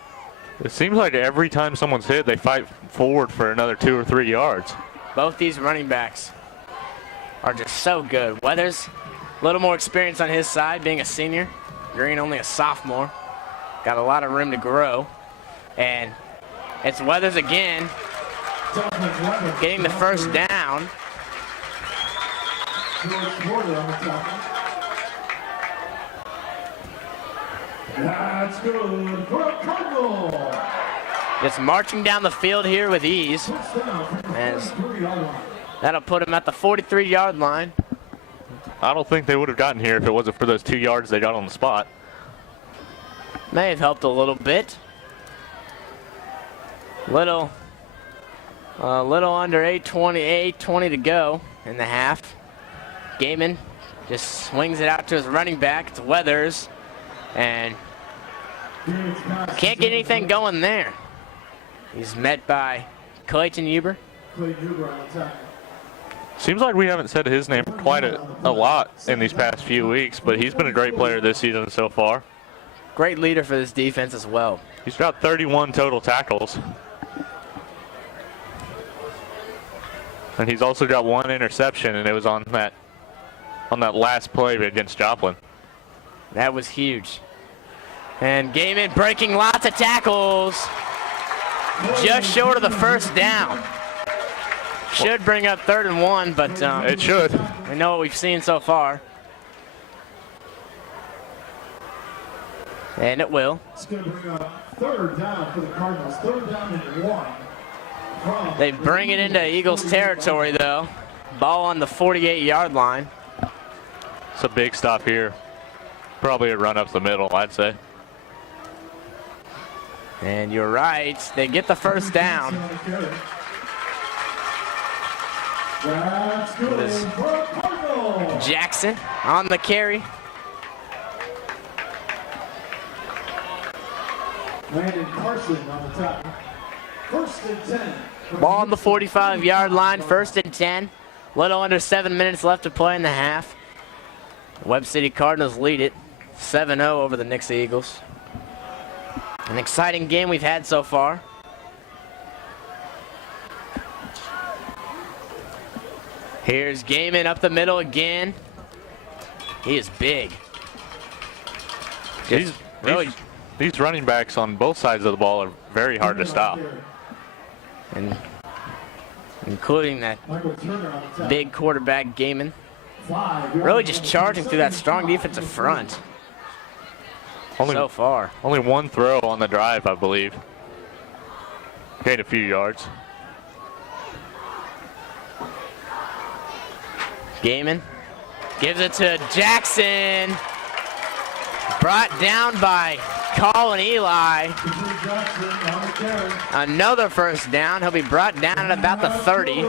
It seems like every time someone's hit, they fight forward for another 2 or 3 yards. Both these running backs are just so good. Weathers, a little more experience on his side, being a senior. Green, only a sophomore. Got a lot of room to grow. And it's Weathers again, getting the first down. That's good for Cardinal. Just marching down the field here with ease. As that'll put him at the 43-yard line. I don't think they would have gotten here if it wasn't for those 2 yards they got on the spot. May have helped a little bit. Little under 8:20 to go in the half. Gaiman just swings it out to his running back. It's Weathers. And can't get anything going there. He's met by Clayton Huber. Seems like we haven't said his name quite a lot in these past few weeks, but he's been a great player this season so far. Great leader for this defense as well. He's got 31 total tackles. And he's also got 1 interception, and it was on that last play against Joplin. That was huge. And Gaiman breaking lots of tackles. Just short of the first down. Should bring up 3rd and 1, but it should. We know what we've seen so far. And it will. It's going to bring up 3rd down for the Cardinals. 3rd down and 1. They bring it into Eagles territory, though. Ball on the 48-yard line. It's a big stop here. Probably a run up the middle, I'd say. And you're right. They get the first down. That's good for Cardinals. Jackson on the carry. Landon Carson on the top. 1st and 10. Ball on the 45-yard line, 1st and 10. Little under 7 minutes left to play in the half. Webb City Cardinals lead it 7-0 over the Nixa Eagles. An exciting game we've had so far. Here's Gaiman up the middle again. He is big. These running backs on both sides of the ball are very hard to stop. And including that big quarterback Gaiman. Really just charging through that strong defensive front. So far. Only 1 throw on the drive, I believe. Gained a few yards. Gaiman gives it to Jackson. Brought down by Colin Eli. Another first down. He'll be brought down at about the 30.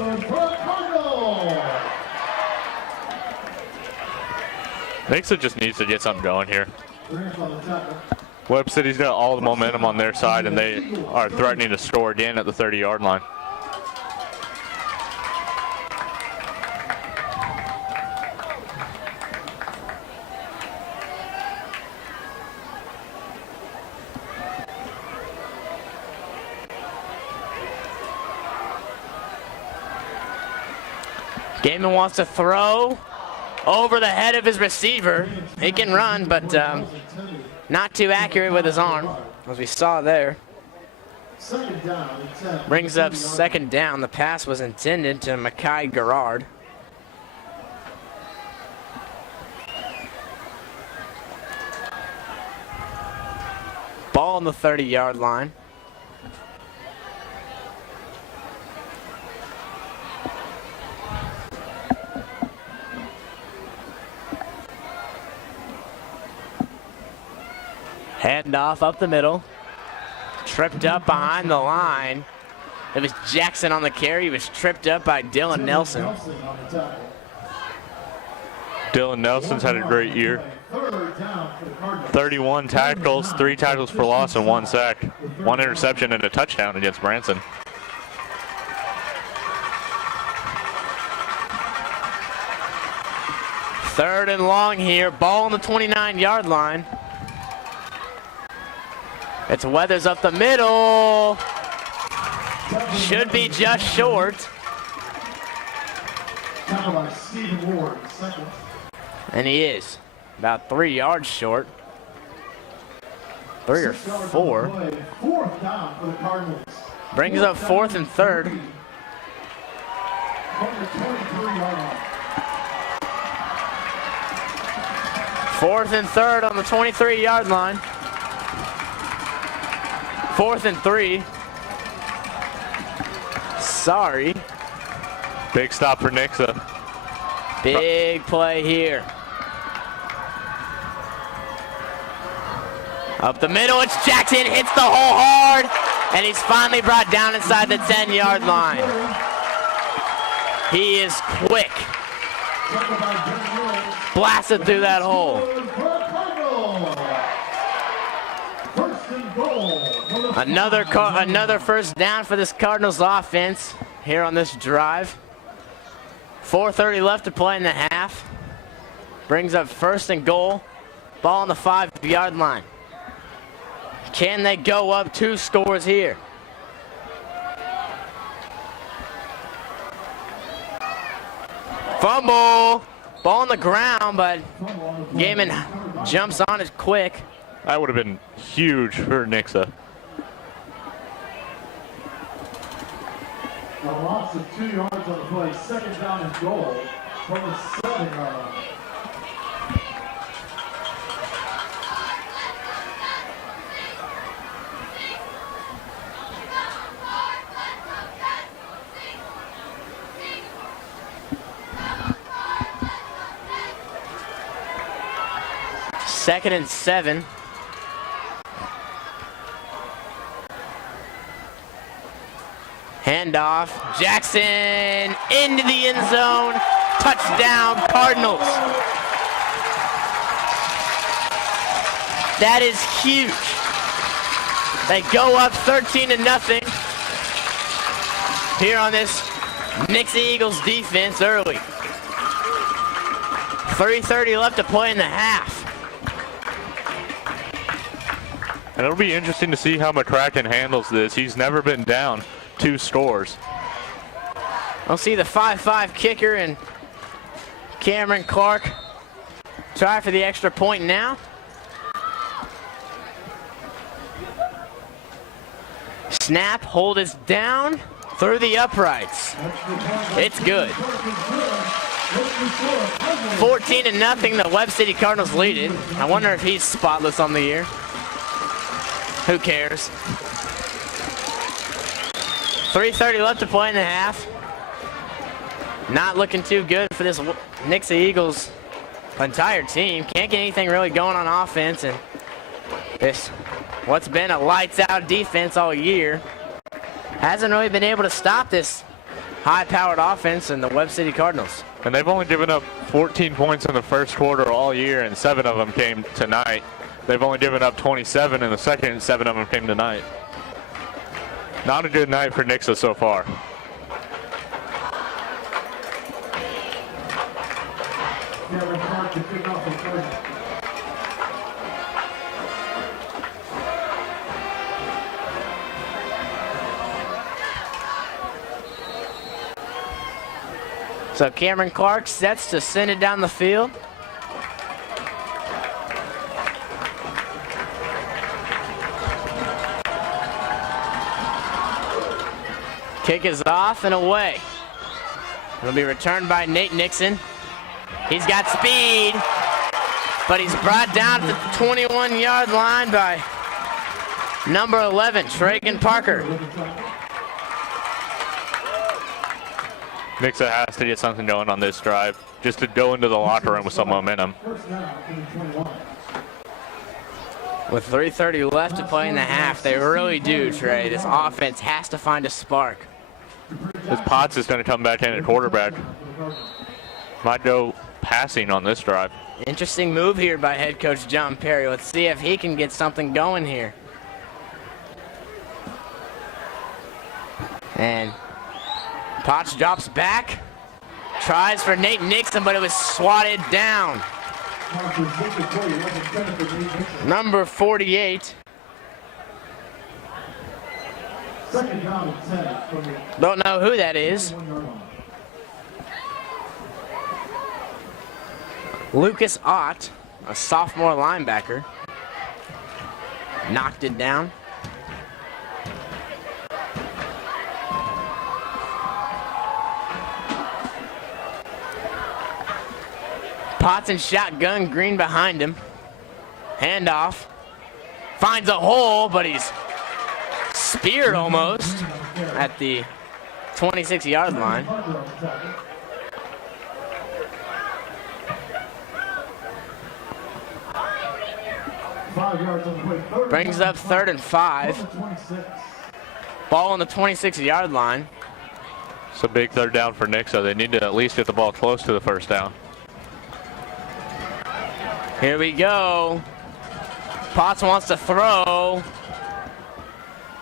Nixa just needs to get something going here. Webb City's got all the momentum on their side, and they are threatening to score again at the 30-yard line. Gaiman wants to throw over the head of his receiver. He can run, but not too accurate with his arm, as we saw there. Brings up second down. The pass was intended to Makai Garrard. Ball on the 30-yard line. Handoff up the middle. Tripped up behind the line. It was Jackson on the carry. He was tripped up by Dylan Nelson. Dylan Nelson's had a great year. 31 tackles, 3 tackles for loss, and 1 sack. 1 interception and a touchdown against Branson. Third and long here. Ball on the 29-yard line. It's Weathers up the middle. Should be just short. And he is. About 3 yards short. 3 or 4. Brings up 4th and 3rd. Fourth and 3rd on the 23-yard line. 4th and 3. Sorry. Big stop for Nixa. Big play here. Up the middle, it's Jackson, hits the hole hard, and he's finally brought down inside the 10-yard line. He is quick. Blasted through that hole. Another first down for this Cardinals offense here on this drive. 4:30 left to play in the half. Brings up 1st and goal. Ball on the 5-yard line. Can they go up 2 scores here? Fumble. Ball on the ground, but Gaiman jumps on it quick. That would have been huge for Nixa. A loss of 2 yards on the play. 2nd down and goal from the 7-yard line. Second and 7. Handoff. Jackson into the end zone. Touchdown, Cardinals. That is huge. They go up 13-0 here on this Nixa Eagles defense early. 3:30 left to play in the half. And it'll be interesting to see how McCracken handles this. He's never been down 2 scores. I'll see the 5-5 kicker and Cameron Clark try for the extra point now. Snap, hold is down through the uprights. It's good. 14-0, the Webb City Cardinals lead it. I wonder if he's spotless on the year. Who cares? 3:30 left to play in the half. Not looking too good for this Nixa Eagles entire team. Can't get anything really going on offense, and this what's been a lights-out defense all year hasn't really been able to stop this high-powered offense in the Webb City Cardinals. And they've only given up 14 points in the first quarter all year, and 7 of them came tonight. They've only given up 27 in the second, and 7 of them came tonight. Not a good night for Nixa so far. So Cameron Clark sets to send it down the field. Kick is off and away. It'll be returned by Nate Nixon. He's got speed, but he's brought down to the 21-yard line by number 11, Tragan Parker. Nixa has to get something going on this drive, just to go into the locker room with some momentum. With 3:30 left to play in the half, they really do, Trey. This offense has to find a spark. This Potts is going to come back in at quarterback. Might go passing on this drive. Interesting move here by head coach John Perry. Let's see if he can get something going here. And Potts drops back, tries for Nate Nixon, but it was swatted down. Number 48. Don't know who that is. Lucas Ott, a sophomore linebacker, knocked it down. Potts and shotgun, Green behind him. Handoff. Finds a hole, but he's speared almost at the 26-yard line. Brings up 3rd and 5. Ball on the 26-yard line. It's a big third down for Nixa. They need to at least get the ball close to the first down. Here we go. Potts wants to throw.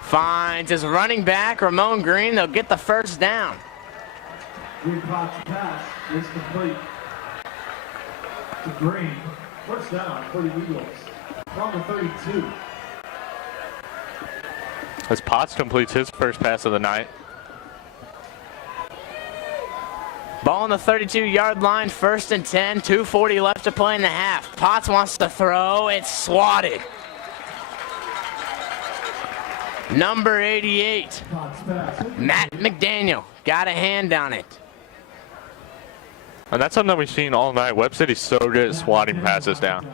Finds his running back, Ramon Green. They'll get the first down. Green Potts pass is complete to Green. First down for the Eagles. Number 32. As Potts completes his first pass of the night. Ball on the 32-yard line, 1st and 10, 2:40 left to play in the half. Potts wants to throw, it's swatted. Number 88, Matt McDaniel, got a hand on it. And that's something we've seen all night. Webb City's so good at swatting passes down.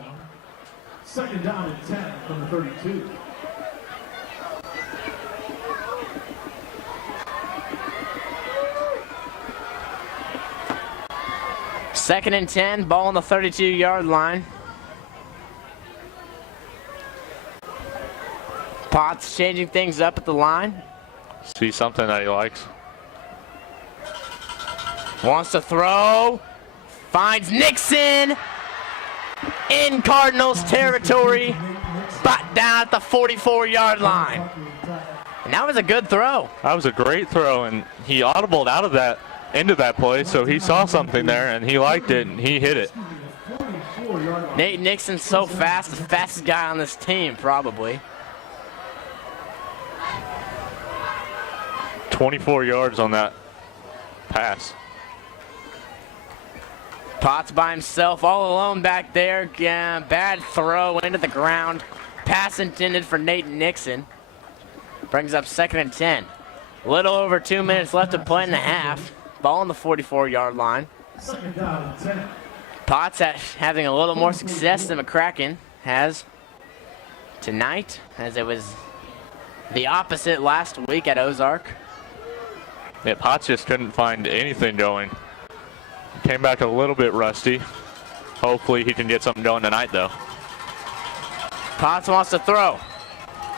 2nd down and 10 from the 32. Second and 10, ball on the 32-yard line. Potts changing things up at the line. See something that he likes. Wants to throw. Finds Nixon in Cardinals territory. But down at the 44-yard line. And that was a good throw. That was a great throw, and he audibled out of that into that play, so he saw something there and he liked it and he hit it. Nate Nixon's so fast, the fastest guy on this team probably. 24 yards on that pass. Potts by himself, all alone back there. Yeah, bad throw into the ground. Pass intended for Nate Nixon. Brings up 2nd and 10. A little over 2 minutes left to play in the half. Ball on the 44-yard line. 2nd down and 10. Potts having a little more success than McCracken has tonight, as it was the opposite last week at Ozark. Yeah, Potts just couldn't find anything going. Came back a little bit rusty. Hopefully he can get something going tonight, though. Potts wants to throw.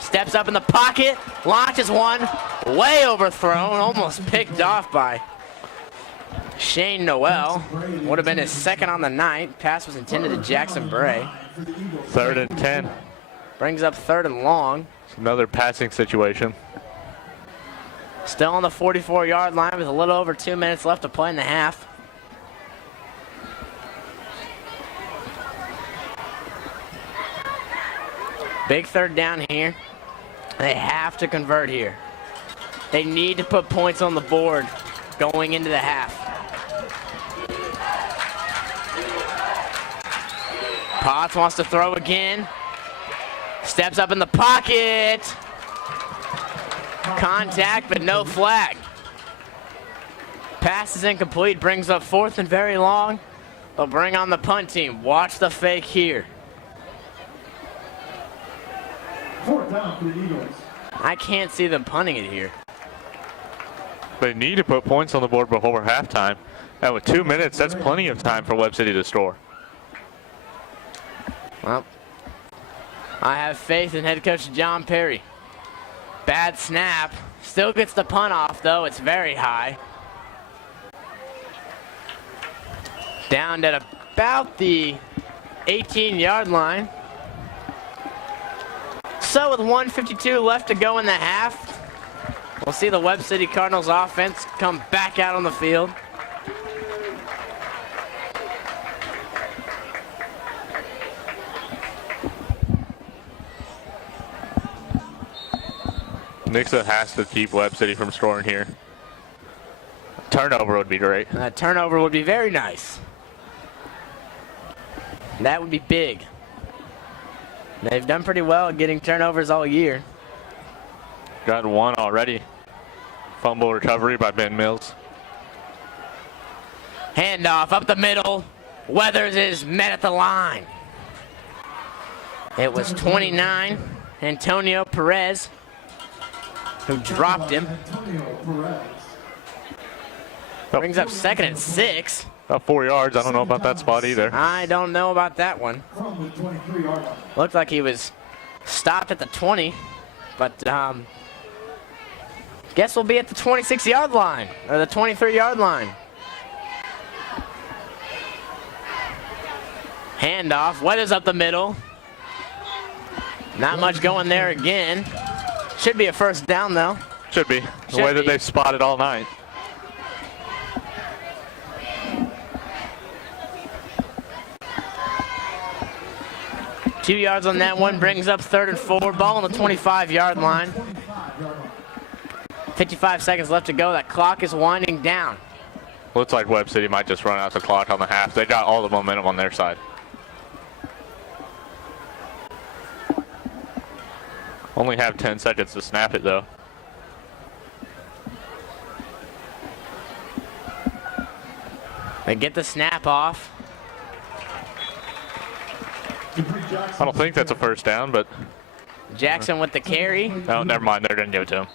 Steps up in the pocket, launches one, way overthrown, almost picked off by Shane Noel. Would have been his 2nd on the night. Pass was intended to Jackson Bray. 3rd and 10. Brings up 3rd and long. It's another passing situation. Still on the 44-yard line with a little over 2 minutes left to play in the half. Big 3rd down here. They have to convert here. They need to put points on the board going into the half. Potts wants to throw again. Steps up in the pocket. Contact, but no flag. Pass is incomplete, brings up 4th and very long. They'll bring on the punt team. Watch the fake here. 4th down for the Eagles. I can't see them punting it here. They need to put points on the board before halftime. And with 2 minutes, that's plenty of time for Webb City to score. Well, I have faith in head coach John Perry. Bad snap. Still gets the punt off, though. It's very high. Down at about the 18-yard line. So with 1:52 left to go in the half, we'll see the Webb City Cardinals offense come back out on the field. Nixa has to keep Webb City from scoring here. Turnover would be great. A turnover would be very nice. That would be big. They've done pretty well at getting turnovers all year. Got one already. Fumble recovery by Ben Mills. Handoff up the middle. Weathers is met at the line. It was 29, Antonio Perez, who dropped him. Brings up 2nd and 6. About 4 yards. I don't know about that spot either. I don't know about that one. Looked like he was stopped at the 20, but guess we'll be at the 26-yard line, or the 23-yard line. Handoff, Weathers up the middle. Not much going there again. Should be a 1st down, though. Should be. The way that they've spotted all night. Two yards on that one, brings up 3rd and 4. Ball on the 25-yard line. 55 seconds left to go. That clock is winding down. Looks like Webb City might just run out the clock on the half. They got all the momentum on their side. Only have 10 seconds to snap it, though. They get the snap off. I don't think that's a 1st down, but... Jackson with the carry. Oh, never mind. They're going to give it to him.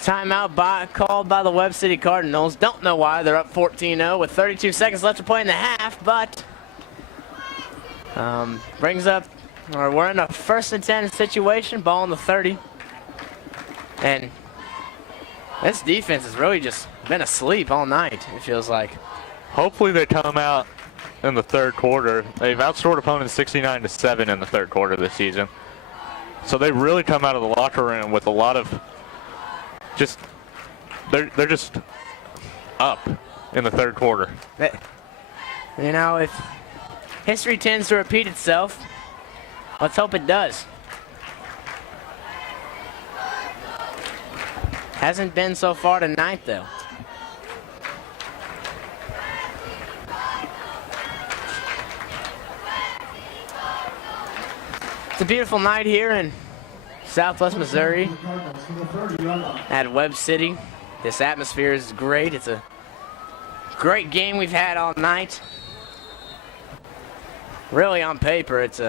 Timeout called by the Webb City Cardinals. Don't know why. They're up 14-0 with 32 seconds left to play in the half, but brings up, or we're in a 1st and 10 situation. Ball on the 30. And this defense has really just been asleep all night, it feels like. Hopefully they come out in the 3rd quarter. They've outscored opponents 69-7 in the 3rd quarter this season. So they really come out of the locker room with a lot of just, they're just up in the 3rd quarter. You know, if history tends to repeat itself, let's hope it does. Hasn't been so far tonight, though. It's a beautiful night here in Southwest Missouri at Webb City. This atmosphere is great. It's a great game we've had all night. Really, on paper, it's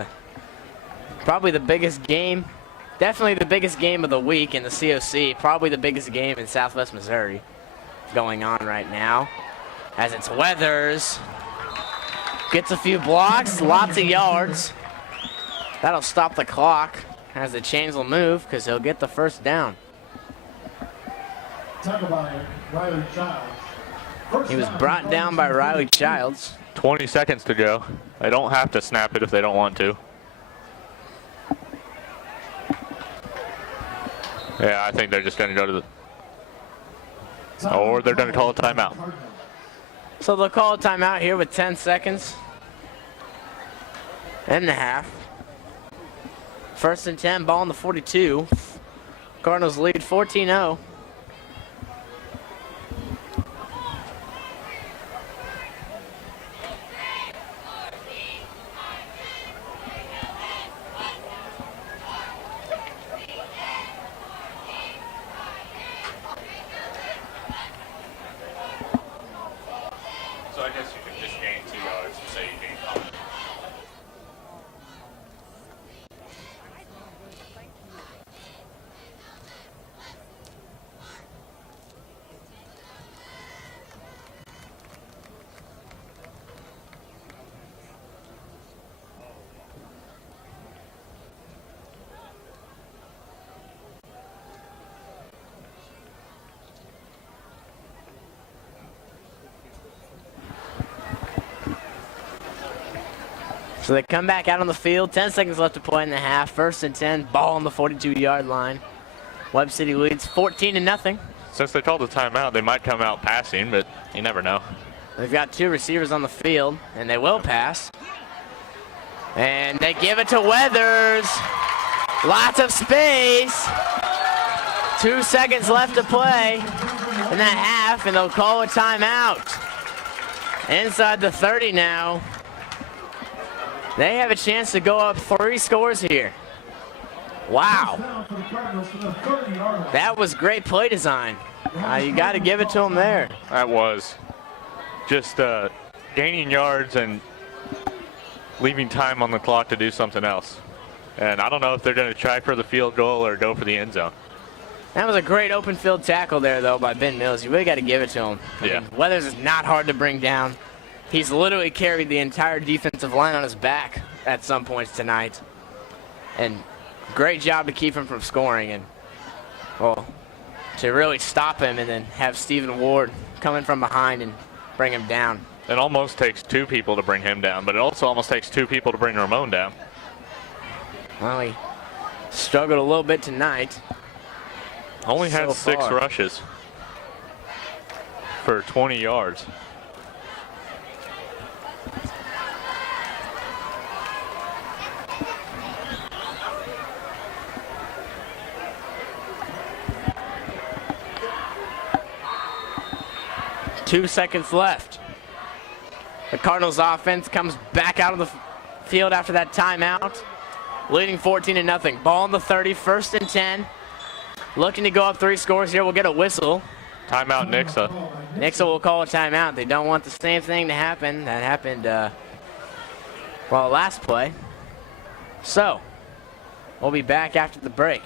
probably the biggest game. Definitely the biggest game of the week in the COC. Probably the biggest game in Southwest Missouri going on right now. As it's Weathers. Gets a few blocks, lots of yards. That'll stop the clock as the chains will move because he'll get the 1st down. He was brought down by Riley Childs. 20 seconds to go. They don't have to snap it if they don't want to. Yeah, I think they're just going to go to the... Or they're going to call a timeout. So they'll call a timeout here with 10 seconds and a half. 1st and 10, ball on the 42. Cardinals lead 14-0. So they come back out on the field. 10 seconds left to play in the half. 1st and 10. Ball on the 42-yard line. Webb City leads 14-0. Since they called the timeout, they might come out passing, but you never know. They've got 2 receivers on the field, and they will pass. And they give it to Weathers. Lots of space. 2 seconds left to play in that half, and they'll call a timeout. Inside the 30 now. They have a chance to go up 3 scores here. Wow. That was great play design. You got to give it to them there. That was just gaining yards and leaving time on the clock to do something else. And I don't know if they're going to try for the field goal or go for the end zone. That was a great open field tackle there, though, by Ben Mills. You really got to give it to him. Yeah. I mean, Weathers is not hard to bring down. He's literally carried the entire defensive line on his back at some points tonight. And great job to keep him from scoring. And, well, to really stop him and then have Stephen Ward come in from behind and bring him down. It almost takes 2 people to bring him down, but it also almost takes 2 people to bring Ramon down. Well, he struggled a little bit tonight. Only had So 6 far. rushes for 20 yards. Two seconds left. The Cardinals offense comes back out of the field after that timeout, leading 14-0. Ball on the 30, 1st and 10. Looking to go up 3 scores here. We'll get a whistle. Timeout Nixa. Nixa will call a timeout. They don't want the same thing to happen that happened, well, last play. So, we'll be back after the break.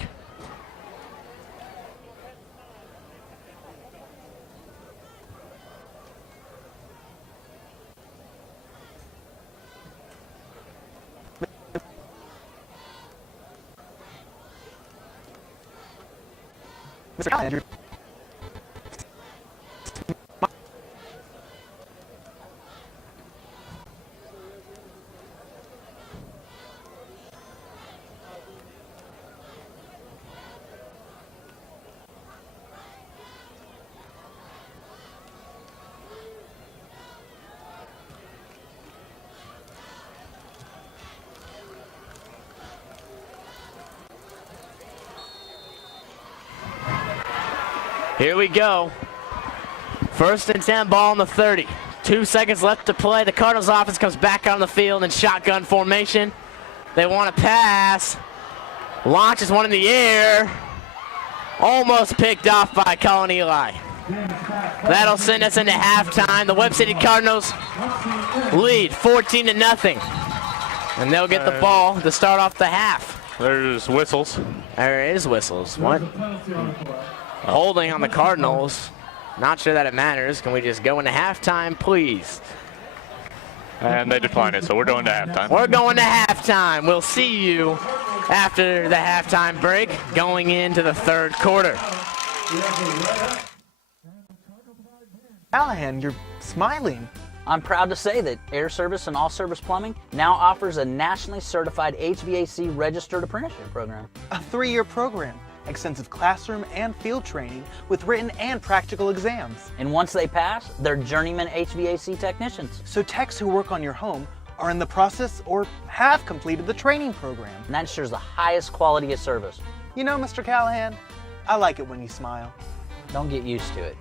Mr. Callahan, Here we go. 1st and 10, ball on the 30. 2 seconds left to play. The Cardinals offense comes back on the field in shotgun formation. They want to pass. Launches one in the air. Almost picked off by Colin Eli. That'll send us into halftime. The Webb City Cardinals lead 14-0. And they'll get the ball to start off the half. There's whistles. There is whistles. What? Holding on the Cardinals. Not sure that it matters. Can we just go into halftime, please? And they decline it, so we're going to halftime. We're going to halftime. We'll see you after the halftime break, going into the 3rd quarter. Callahan, you're smiling. I'm proud to say that Air Service and All Service Plumbing now offers a nationally certified HVAC registered apprenticeship program. A 3-year program, extensive classroom and field training with written and practical exams. And once they pass, they're journeyman HVAC technicians. So techs who work on your home are in the process or have completed the training program. And that ensures the highest quality of service. You know, Mr. Callahan, I like it when you smile. Don't get used to it.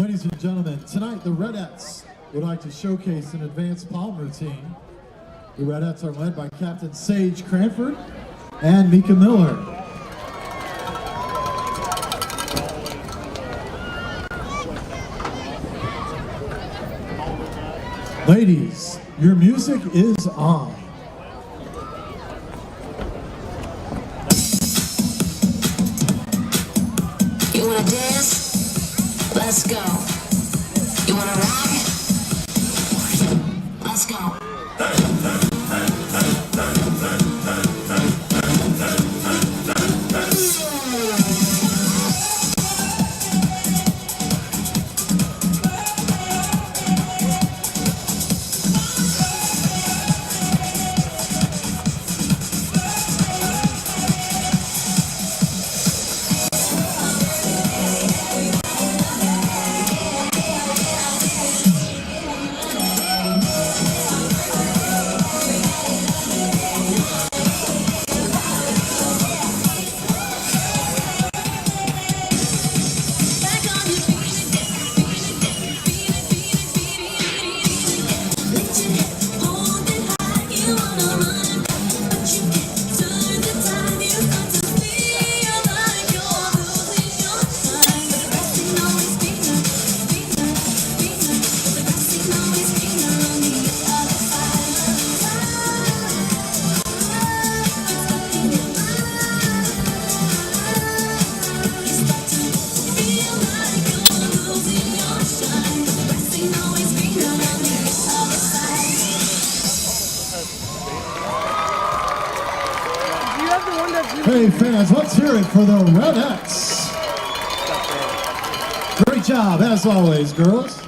Ladies and gentlemen, tonight the Redettes would like to showcase an advanced palm routine. The Redettes are led by Captain Sage Cranford and Mika Miller. Ladies, your music is on. You wanna dance? Let's go. You wanna rock? Let's go. Hey fans, let's hear it for the Redettes. Great job, as always, girls.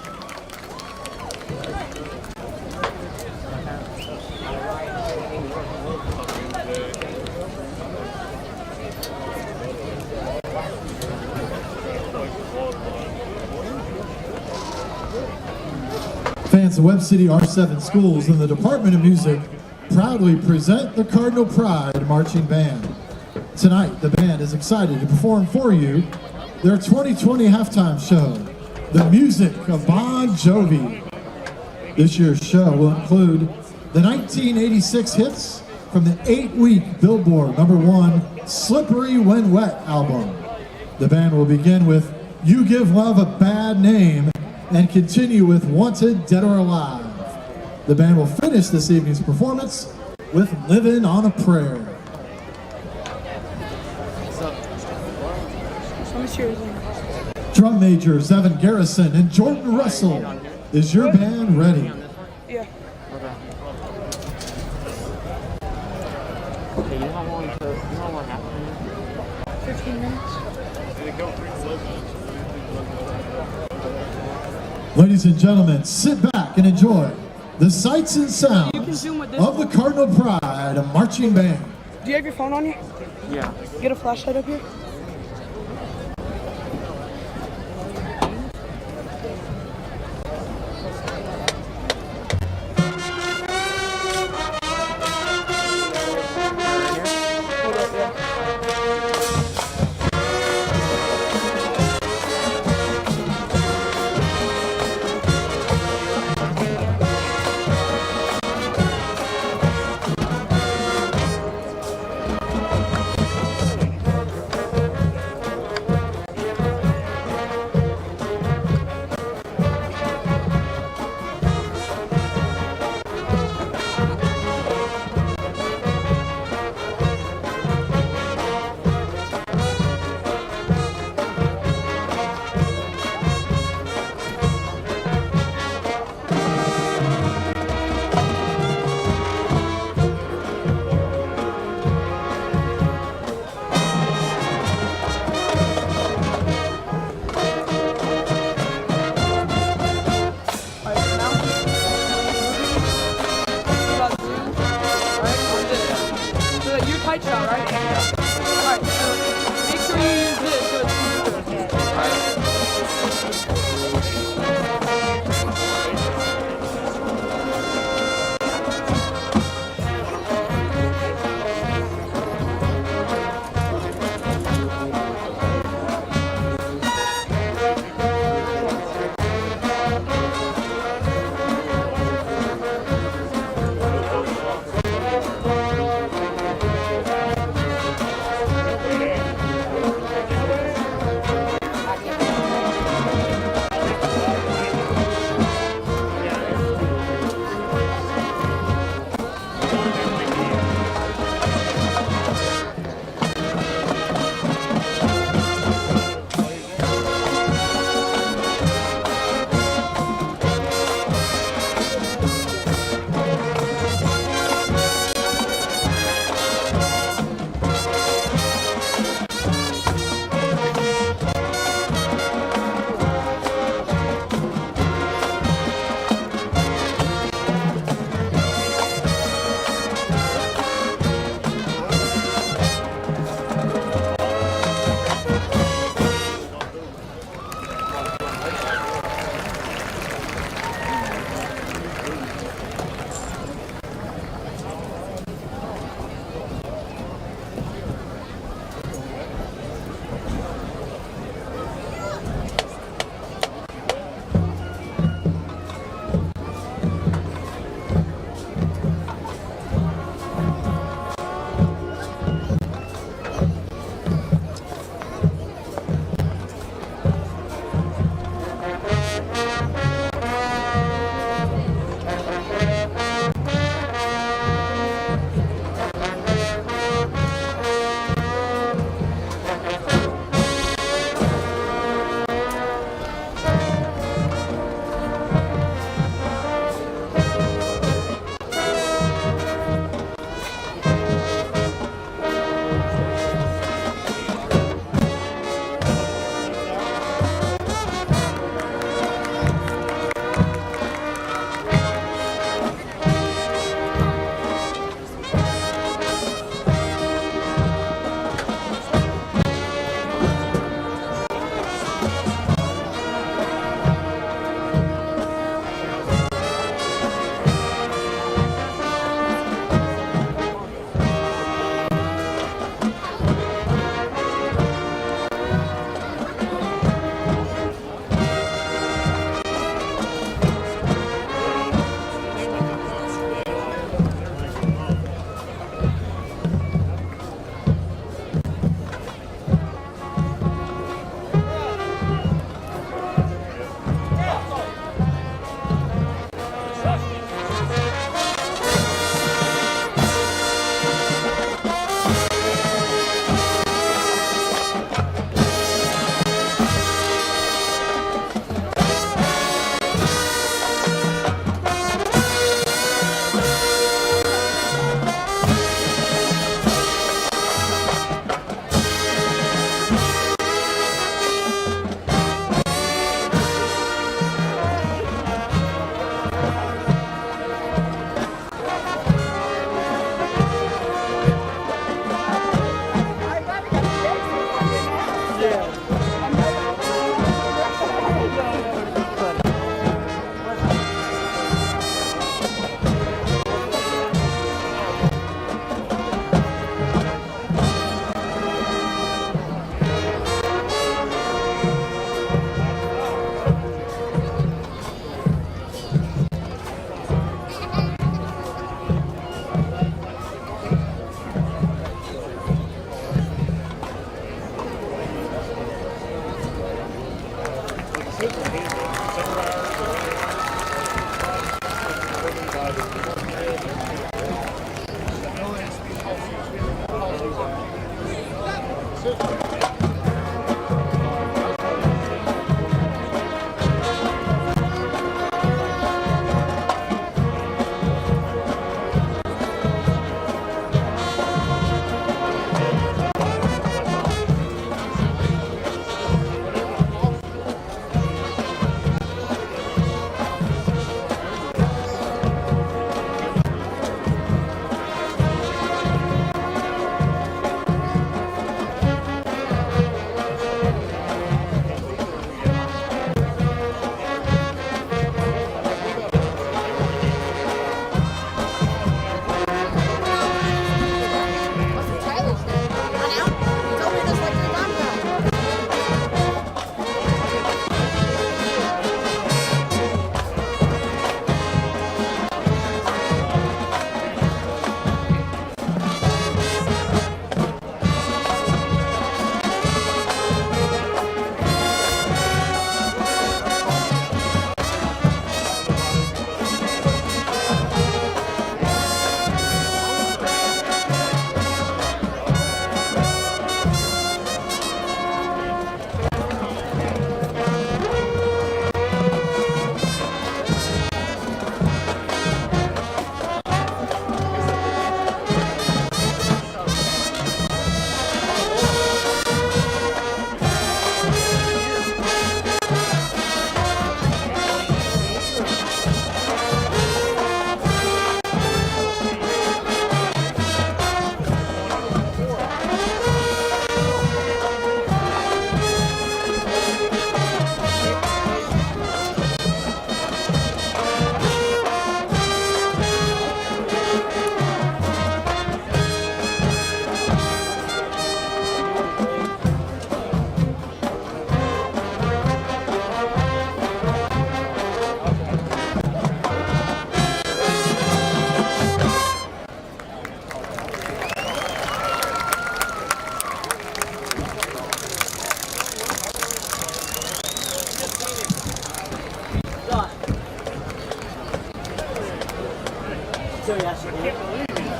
Fans of Webb City R7 schools and the Department of Music proudly present the Cardinal Pride Marching Band. Tonight, the band is excited to perform for you their 2020 halftime show, The Music of Bon Jovi. This year's show will include the 1986 hits from the 8-week Billboard #1 Slippery When Wet album. The band will begin with You Give Love a Bad Name and continue with Wanted Dead or Alive. The band will finish this evening's performance with Living on a Prayer. Drum majors Evan Garrison and Jordan Russell. Is your band ready? Yeah. Okay, you know how long to, you know how long after? 15 minutes. Ladies and gentlemen, sit back and enjoy the sights and sounds of the Cardinal Pride Marching Band. Do you have your phone on you? Yeah. Get a flashlight up here. Hold up, yeah.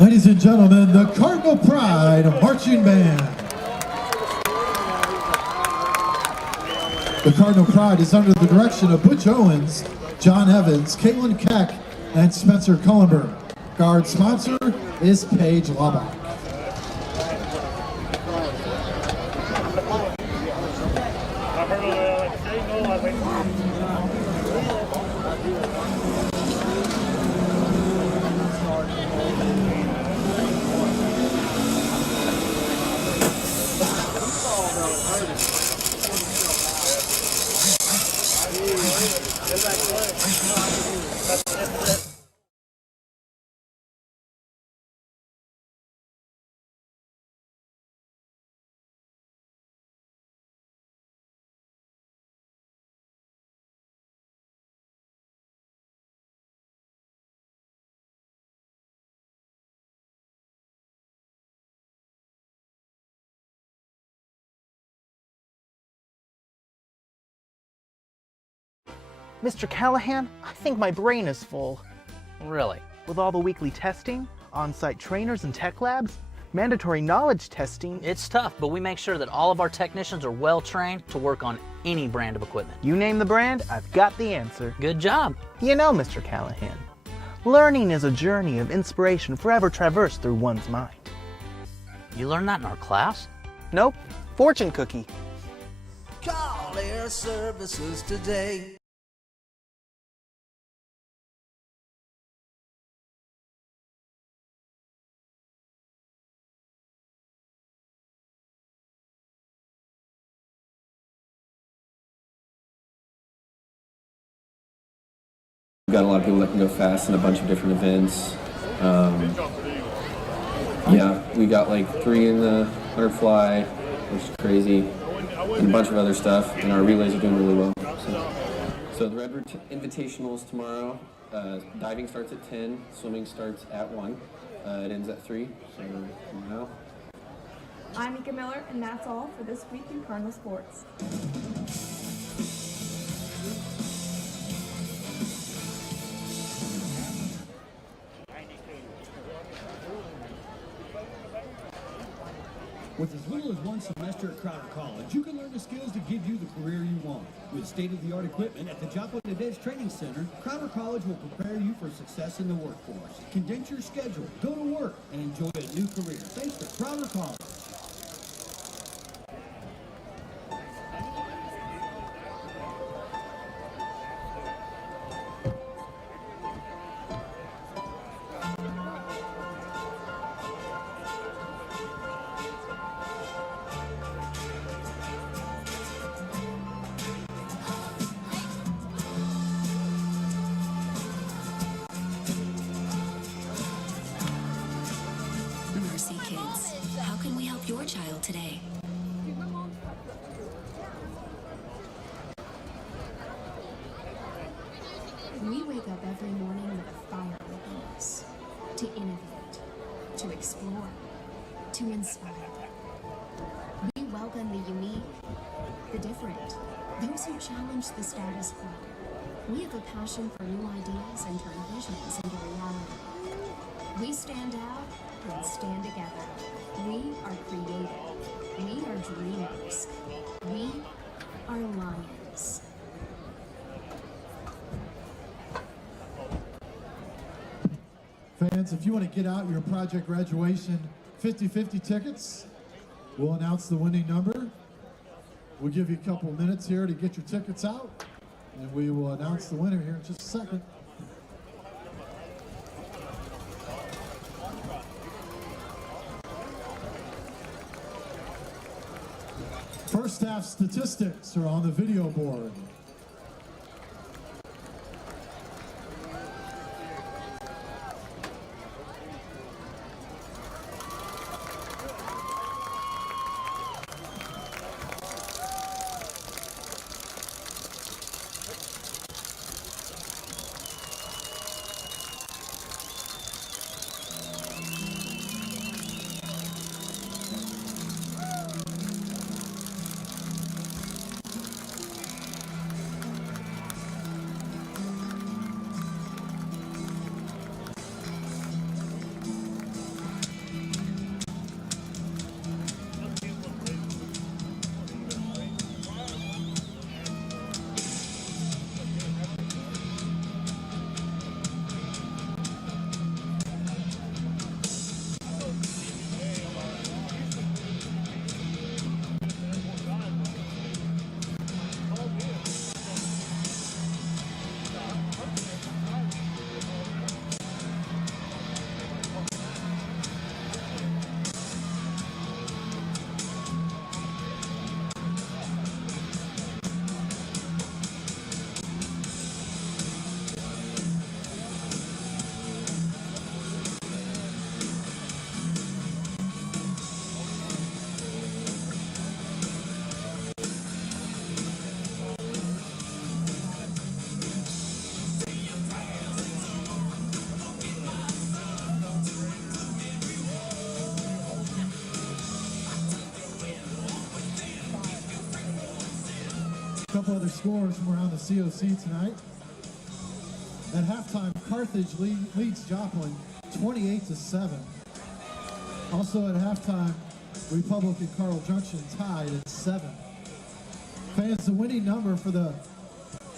Ladies and gentlemen, the Cardinal Pride Marching Band. The Cardinal Pride is under the direction of Butch Owens, John Evans, Caitlin Keck, and Spencer Cullenberg. Guard sponsor is Paige Laubach. Mr. Callahan, I think my brain is full. Really? With all the weekly testing, on-site trainers and tech labs, mandatory knowledge testing. It's tough, but we make sure that all of our technicians are well trained to work on any brand of equipment. You name the brand, I've got the answer. Good job. You know, Mr. Callahan, learning is a journey of inspiration forever traversed through one's mind. You learned that in our class? Nope, fortune cookie. Call Air Services today. We've got a lot of people that can go fast in a bunch of different events. Yeah, we got like 3 in the 100 fly, which is crazy, and a bunch of other stuff, and our relays are doing really well. So the Redbird Invitationals tomorrow, diving starts at 10, swimming starts at 1, it ends at 3, so tomorrow. I'm Mika Miller, and that's all for this week in Cardinal Sports. With as little as 1 semester at Crowder College, you can learn the skills to give you the career you want. With state-of-the-art equipment at the Joplin Advanced Training Center, Crowder College will prepare you for success in the workforce. Condense your schedule, go to work, and enjoy a new career. Thanks to Crowder College. Mercy Kids, how can we help your child today? We wake up every morning with a fire within us. To innovate, to explore, to inspire. We welcome the unique, the different, those who challenge the status quo. We have a passion for new ideas and turn visions into reality. We stand out and stand together. We are creative. We are dreamers. We are lions. Fans, if you want to get out your project graduation 50-50 tickets, we'll announce the winning number. We'll give you a couple of minutes here to get your tickets out, and we will announce the winner here in just a second. First half statistics are on the video board. couple other scores from around the COC tonight. At halftime, Carthage leads Joplin 28-7. Also at halftime, Republic and Carl Junction tied at 7. Fans, the winning number for the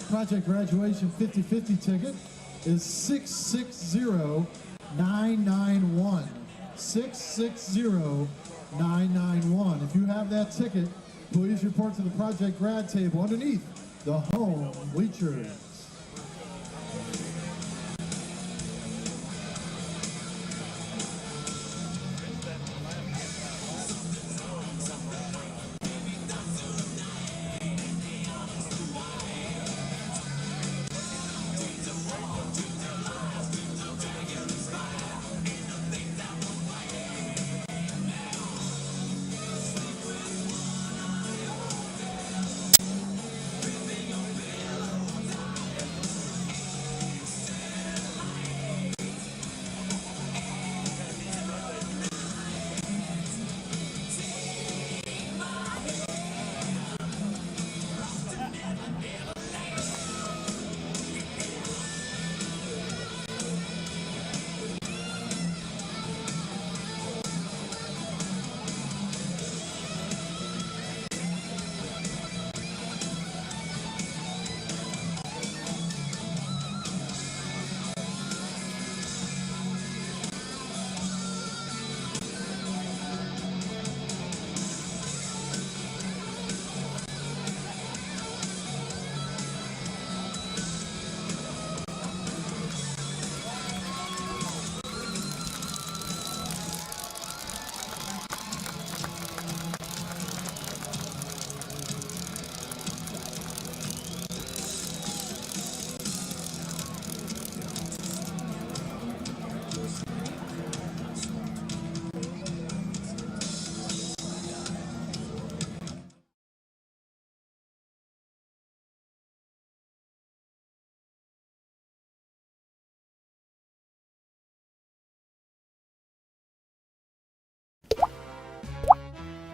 Project Graduation 50/50 ticket is 660991. 660991. If you have that ticket, please report to the Project Grad table underneath the home bleachers.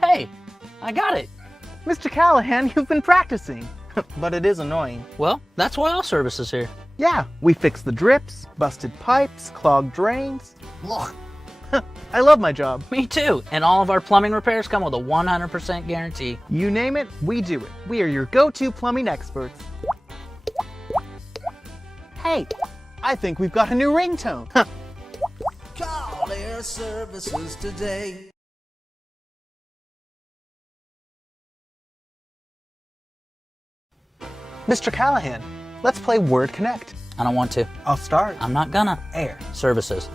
Hey, I got it. Mr. Callahan, you've been practicing. But it is annoying. Well, that's why all service is here. Yeah, we fixed the drips, busted pipes, clogged drains. Ugh. I love my job. Me too. And all of our plumbing repairs come with a 100% guarantee. You name it, we do it. We are your go-to plumbing experts. Hey, I think we've got a new ringtone. Call Air Services today. Mr. Callahan, let's play Word Connect. I don't want to. I'll start. I'm not gonna. Air. Services.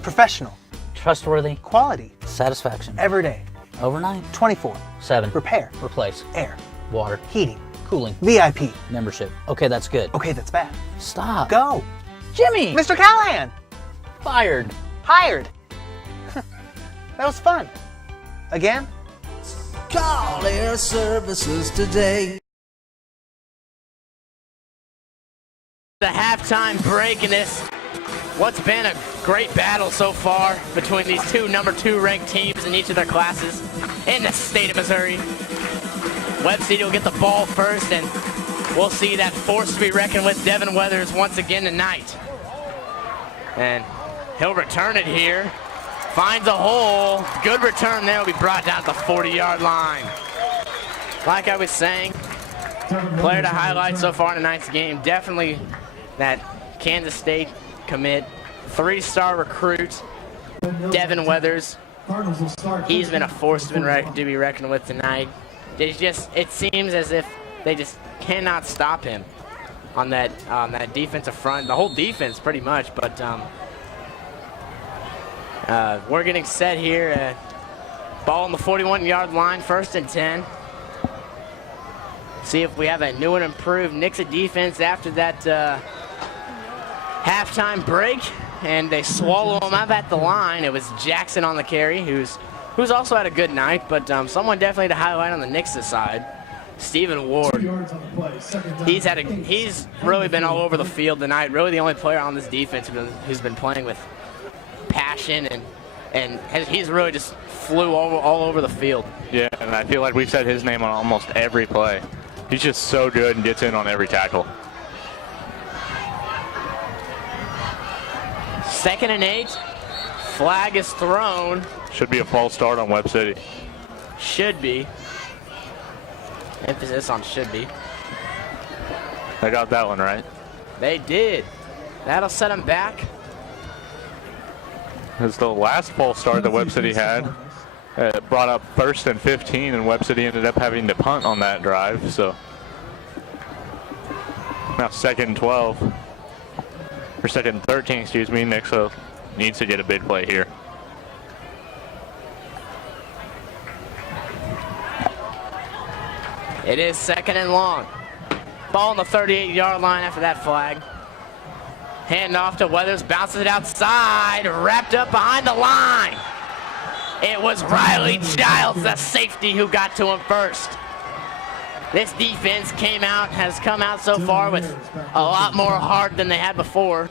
Professional. Trustworthy. Quality. Satisfaction. Every day. Overnight. 24/7. Repair. Replace. Air. Water. Heating. Cooling. VIP. Membership. Okay, that's good. Okay, that's bad. Stop. Go. Jimmy! Mr. Callahan! Fired. Hired. That was fun. Again? Call Air Services today. The halftime break in this, what's been a great battle so far between these two number 2 ranked teams in each of their classes in the state of Missouri. Webb City will get the ball first, and we'll see that force to be reckoned with Devin Weathers once again tonight. And he'll return it here. Finds a hole. Good return there. Will be brought down at the 40-yard line. Like I was saying, player to highlight so far in tonight's game, definitely that Kansas State commit, 3-star recruit, Devin Weathers. He's been a force to be reckoned with tonight. It seems as if they just cannot stop him on that defensive front. The whole defense, pretty much. But we're getting set here. Ball on the 41-yard line, 1st and 10. See if we have a new and improved Nixa defense after that halftime break, and they swallow him up at the line. It was Jackson on the carry, who's also had a good night, but someone definitely to highlight on the Nixa side, Stephen Ward. He's really been all over the field tonight. Really the only player on this defense who's been playing with passion, and he's really just flew all over the field. Yeah, and I feel like we've said his name on almost every play. He's just so good and gets in on every tackle. 2nd and 8. Flag is thrown. Should be a false start on Webb City. Should be. Emphasis on should be. They got that one right. They did. That'll set them back. It's the last false start that Webb City had. It brought up 1st and 15, and Webb City ended up having to punt on that drive. So now 2nd and 12, or 2nd and 13, excuse me. Nixa needs to get a big play here. It is 2nd and long. Ball on the 38-yard line after that flag. Hand off to Weathers, bounces it outside, wrapped up behind the line. It was Riley Childs, the safety, who got to him first. This defense has come out so far with a lot more heart than they had before.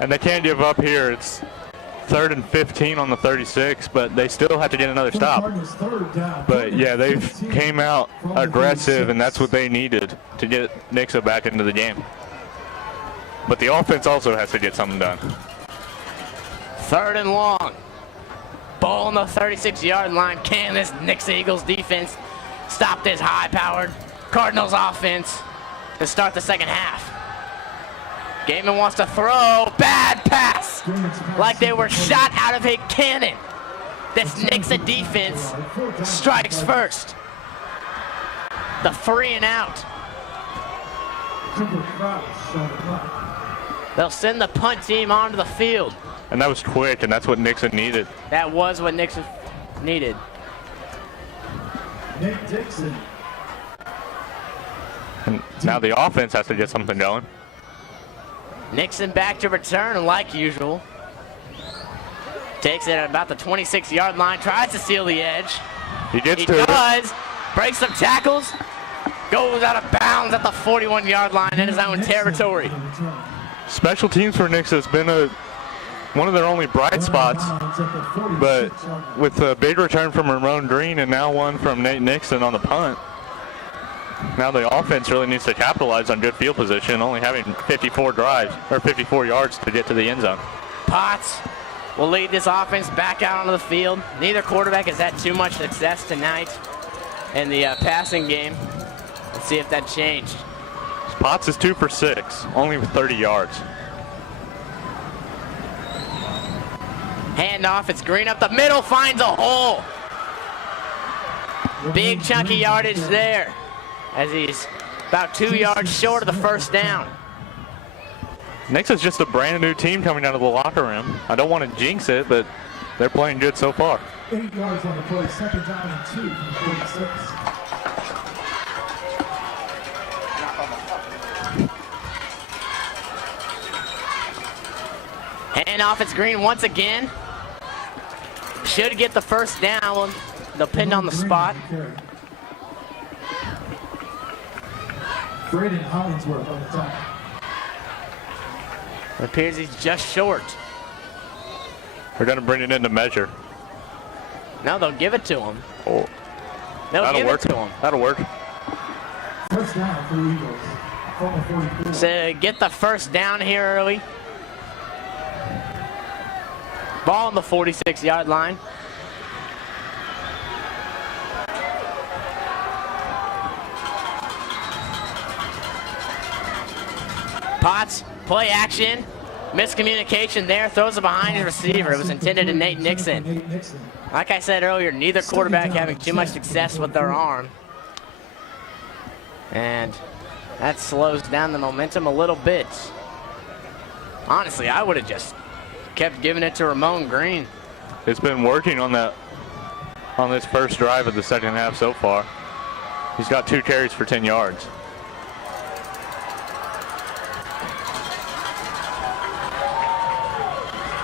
And they can't give up here. It's 3rd and 15 on the 36, but they still have to get another stop. But yeah, they've came out aggressive, and that's what they needed to get Nixa back into the game. But the offense also has to get something done. 3rd and long. Ball on the 36-yard line. Can this Nixa Eagles defense stop this high-powered Cardinals offense to start the second half? Gaiman wants to throw. Bad pass. Like they were shot out of a cannon. This Nixa defense strikes first. The 3 and out. They'll send the punt team onto the field. And that was quick, and that's what Nixa needed. That was what Nixa needed. Nick Dixon. And now the offense has to get something going. Nixon back to return like usual. Takes it at about the 26-yard line, tries to steal the edge. He He does. Breaks some tackles. Goes out of bounds at the 41-yard line in his own territory. Special teams for Nixa has been one of their only bright spots, but with a big return from Ramon Green and now one from Nate Nixon on the punt, now the offense really needs to capitalize on good field position, only having 54 yards to get to the end zone. Potts will lead this offense back out onto the field. Neither quarterback has had too much success tonight in the passing game. Let's see if that changed. Potts is 2 for 6, only with 30 yards. Handoff, it's Green up the middle, finds a hole. Big chunky yardage there as he's about 2 yards short of the first down. Nixa's just a brand new team coming out of the locker room. I don't want to jinx it, but they're playing good so far. 8 yards on the play, 2nd down and 2 from 46. Handoff, it's Green once again. Should get the first down. They'll pin on the spot. Braden Hollingsworth on the top. It appears he's just short. They're going to bring it into measure. No, they'll give it to him. Oh. They'll give it to him. That'll work. First down for the Eagles. From the 44. So get the first down here early. Ball on the 46-yard line. Potts, play action. Miscommunication there, throws it behind his receiver. It was intended to Nate Nixon. Like I said earlier, neither quarterback having too much success with their arm. And that slows down the momentum a little bit. Honestly, I would have just kept giving it to Ramon Green. It's been working on this first drive of the second half so far. He's got 2 carries for 10 yards.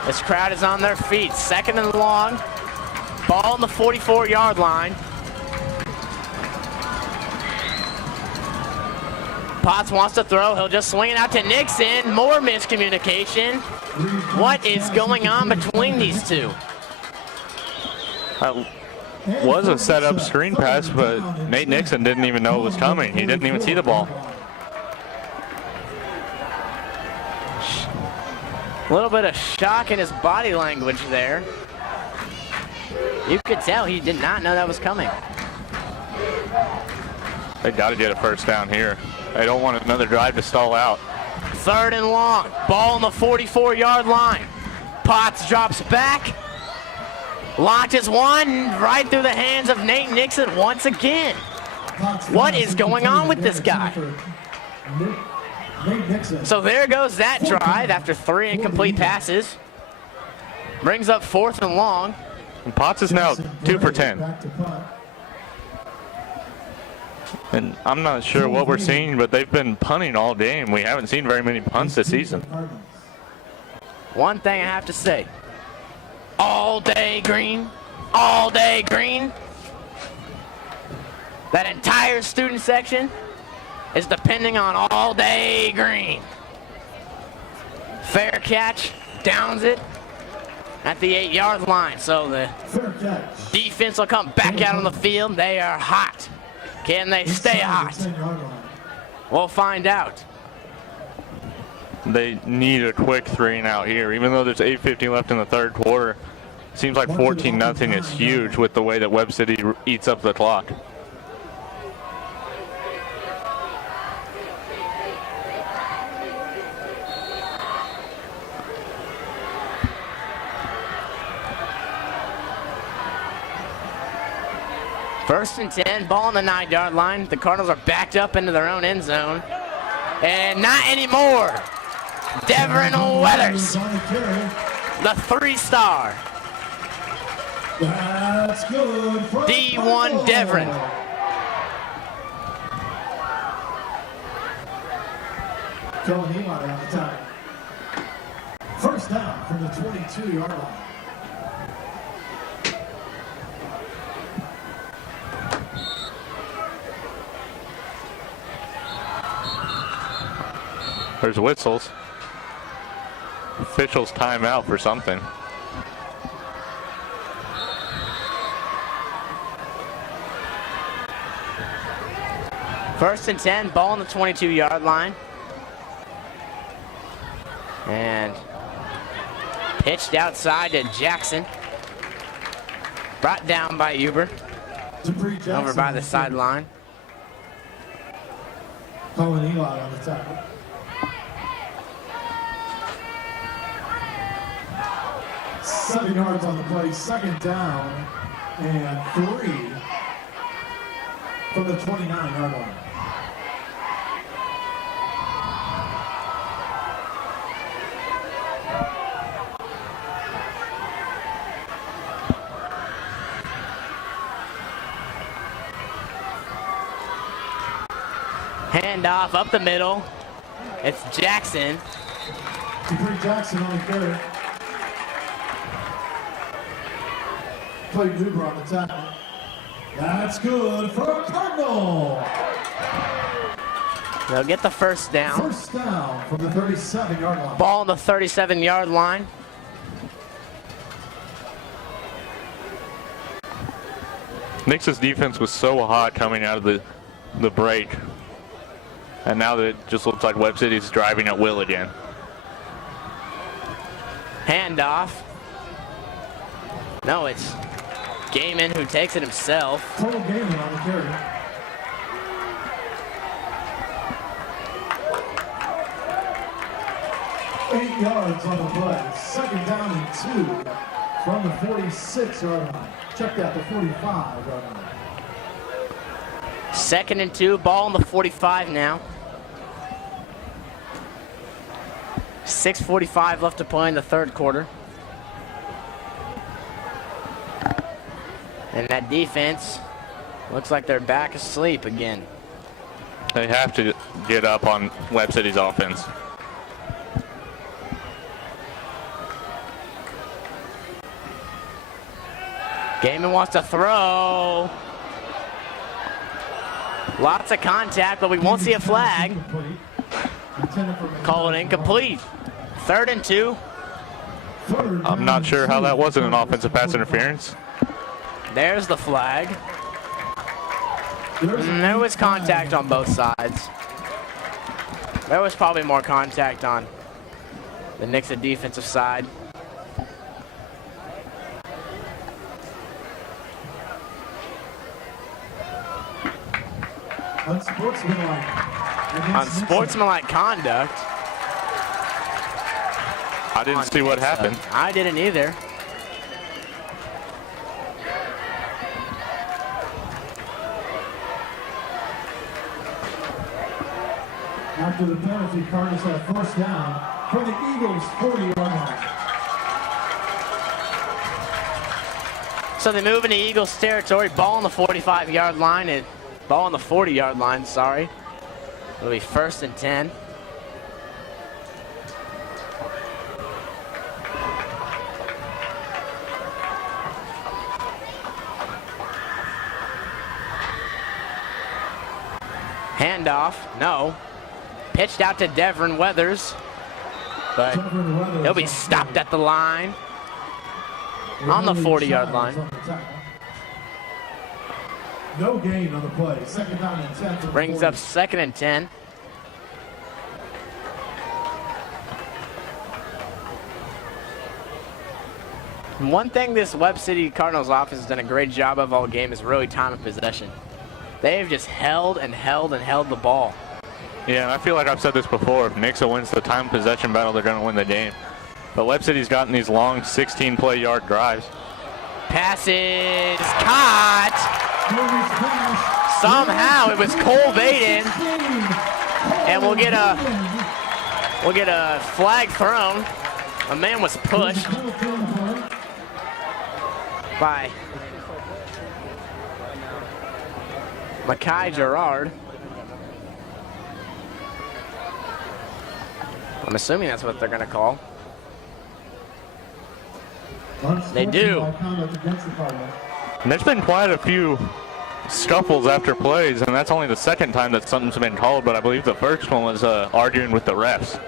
This crowd is on their feet. 2nd and long. Ball on the 44-yard line. Potts wants to throw. He'll just swing it out to Nixon. More miscommunication. What is going on between these two? was a set-up screen pass, but Nate Nixa didn't even know it was coming. He didn't even see the ball. A little bit of shock in his body language there. You could tell he did not know that was coming. They got to get a first down here. They don't want another drive to stall out. 3rd and long. Ball on the 44-yard line. Potts drops back. Launches one right through the hands of Nate Nixa once again. What is going on with this guy? So there goes that drive after 3 incomplete passes. Brings up 4th and long. And Potts is now 2 for 10. And I'm not sure what we're seeing, but they've been punting all game. We haven't seen very many punts this season. One thing I have to say. All day green. All day green. That entire student section is depending on all day green. Fair catch, downs it at the 8-yard line. So the defense will come back out on the field. They are hot. Can they stay hot? We'll find out. They need a quick 3-and-out here. Even though there's 8:50 left in the 3rd quarter, seems like 14-0 is huge with the way that Webb City eats up the clock. First and 10, ball on the 9-yard line. The Cardinals are backed up into their own end zone. And not anymore. Devin Weathers, the 3-star. That's good. D1 Devin. Going Eli on the time. First down from the 22-yard line. There's whistles. Officials timeout for something. First and 10, ball on the 22-yard line. And pitched outside to Jackson. Brought down by Uber. Over by the sideline. Calling Eli on the tackle. Seven yards on the play, 2nd down and 3 from the 29-yard line. Handoff up the middle. It's Jackson. Dupree Jackson on the carry. Play Uber on the tackle. That's good for a Cardinal. They'll get the first down. First down from the 37-yard line. Ball on the 37-yard line. Nixa's defense was so hot coming out of the break. And now that it just looks like Webb City's driving at will again. Handoff. No, it's Gaiman who takes it himself. Total Gaiman on the carry. Eight yards on the play. 2nd down and 2 from the 46-yard line. Check that, the 45-yard line. 2nd and 2, ball on the 45 now. 6:45 left to play in the 3rd quarter. And that defense looks like they're back asleep again. They have to get up on Webb City's offense. Gaiman wants to throw. Lots of contact, but we won't see a flag. Call it incomplete. 3rd and 2. I'm not sure how that wasn't an offensive pass interference. There's the flag. There was contact on both sides. There was probably more contact on the Nixa defensive side. Unsportsmanlike conduct. I didn't see what happened. I didn't either. After the penalty, Cardinals have first down from the Eagles' 40-yard line. So they move into Eagles territory, ball on the 45-yard line, and ball on the 40-yard line, sorry. It'll be 1st and 10. Handoff, no. Pitched out to Devin Weathers, but he'll be stopped at the line on the 40-yard line. No gain on the play. Second down and 10. Brings up 2nd and 10. One thing this Webb City Cardinals offense has done a great job of all game is really time of possession. They've just held and held and held the ball. Yeah, and I feel like I've said this before. If Nixa wins the time possession battle, they're going to win the game. But Webb City's gotten these long 16-play yard drives. Passes caught. Somehow it was Cole Baden, and we'll get a flag thrown. A man was pushed by Makai Gerard. I'm assuming that's what they're going to call. They do. And there's been quite a few scuffles after plays, and that's only the second time that something's been called, but I believe the first one was arguing with the refs.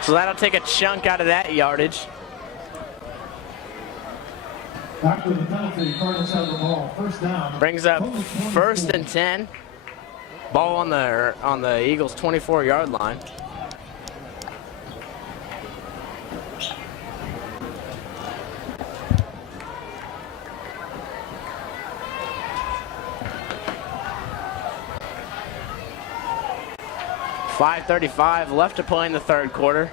So that'll take a chunk out of that yardage. After the penalty, Cardinals have the ball. First down. Brings up 1st and 10. Ball on the Eagles' 24-yard line. .535 left to play in the 3rd quarter.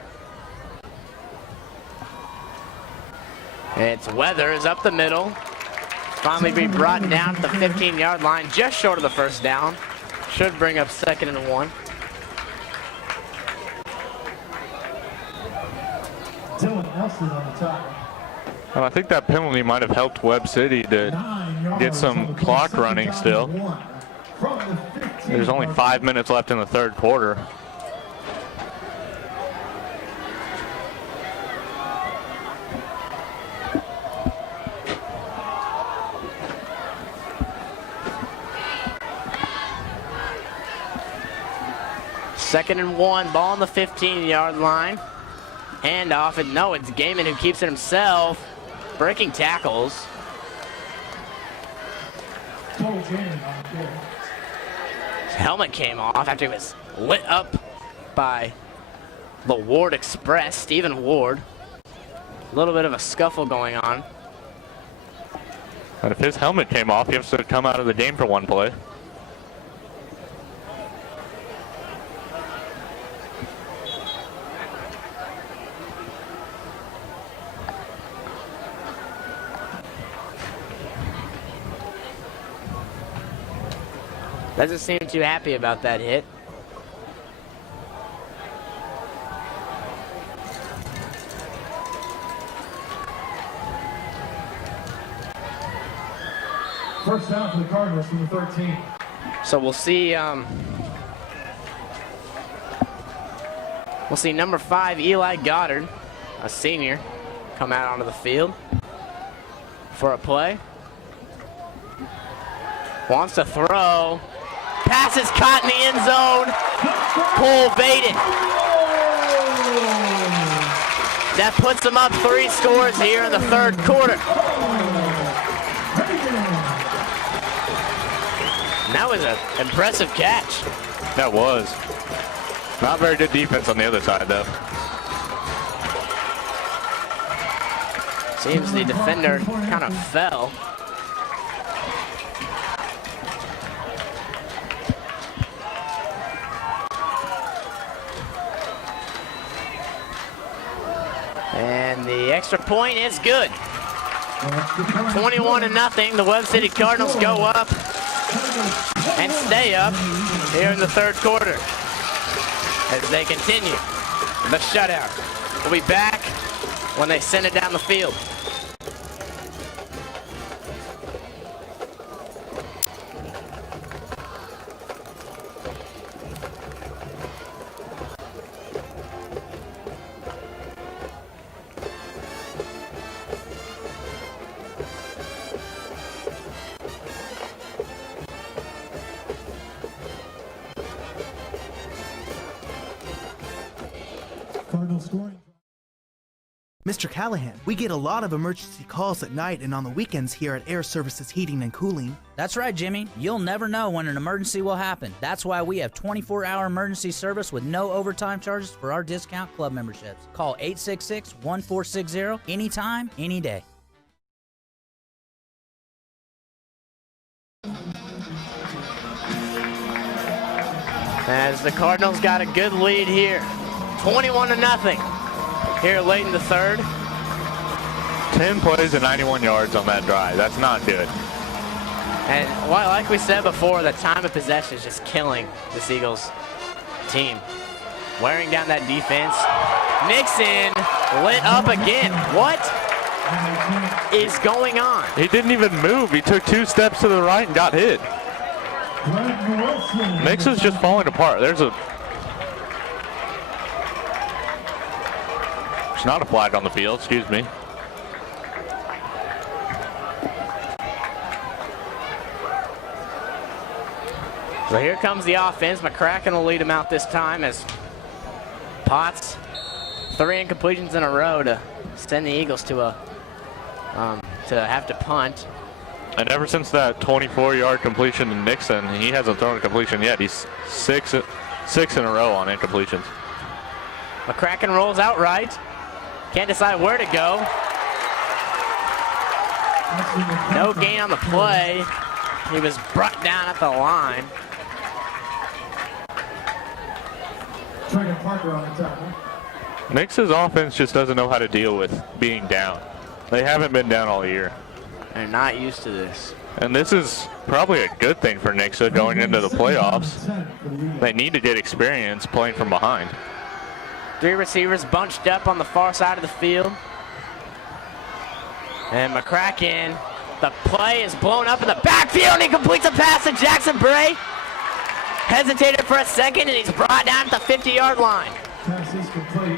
It's Weathers up the middle. Finally be brought down to the 15-yard line, just short of the 1st down. Should bring up 2nd and 1. Dylan Nelson on the top. Well, I think that penalty might have helped Webb City to get some clock running still. There's only 5 minutes left in the 3rd quarter. Second and 1, ball on the 15-yard line. Handoff, and no, it's Gaiman who keeps it himself. Breaking tackles. His helmet came off after he was lit up by the Ward Express, Stephen Ward. A little bit of a scuffle going on. And if his helmet came off, he has to come out of the game for one play. Doesn't seem too happy about that hit. First down for the Cardinals from the 13. So we'll see number 5, Eli Goddard, a senior, come out onto the field for a play. Wants to throw. Pass is caught in the end zone. Cole Baden. That puts them up 3 scores here in the third quarter. And that was an impressive catch. That was. Not very good defense on the other side, though. Seems the defender kind of fell. And the extra point is good. 21-0. The Webb City Cardinals go up and stay up here in the third quarter as they continue the shutout. We'll be back when they send it down the field. Cardinal scoring. Mr. Callahan, we get a lot of emergency calls at night and on the weekends here at Air Services Heating and Cooling. That's right, Jimmy. You'll never know when an emergency will happen. That's why we have 24-hour emergency service with no overtime charges for our discount club memberships. Call 866-1460 anytime, any day. As the Cardinals got a good lead here. 21-0 here late in the third. 10 plays and 91 yards on that drive. That's not good. And well, like we said before, the time of possession is just killing this Eagles team. Wearing down that defense. Nixon lit up again. What is going on? He didn't even move. He took 2 steps to the right and got hit. Nixon's just falling apart. There's not a flag on the field, excuse me. So here comes the offense. McCracken will lead him out this time as Potts 3 incompletions in a row to send the Eagles to have to punt. And ever since that 24-yard completion to Nixon, he hasn't thrown a completion yet. He's six in a row on incompletions. McCracken rolls out right. Can't decide where to go. No gain on the play. He was brought down at the line. Nix's offense just doesn't know how to deal with being down. They haven't been down all year. They're not used to this. And this is probably a good thing for Nixa going into the playoffs. They need to get experience playing from behind. 3 receivers bunched up on the far side of the field. And McCracken, the play is blown up in the backfield, and he completes a pass to Jackson Bray. Hesitated for a second, and he's brought down at the 50-yard line. Pass is complete.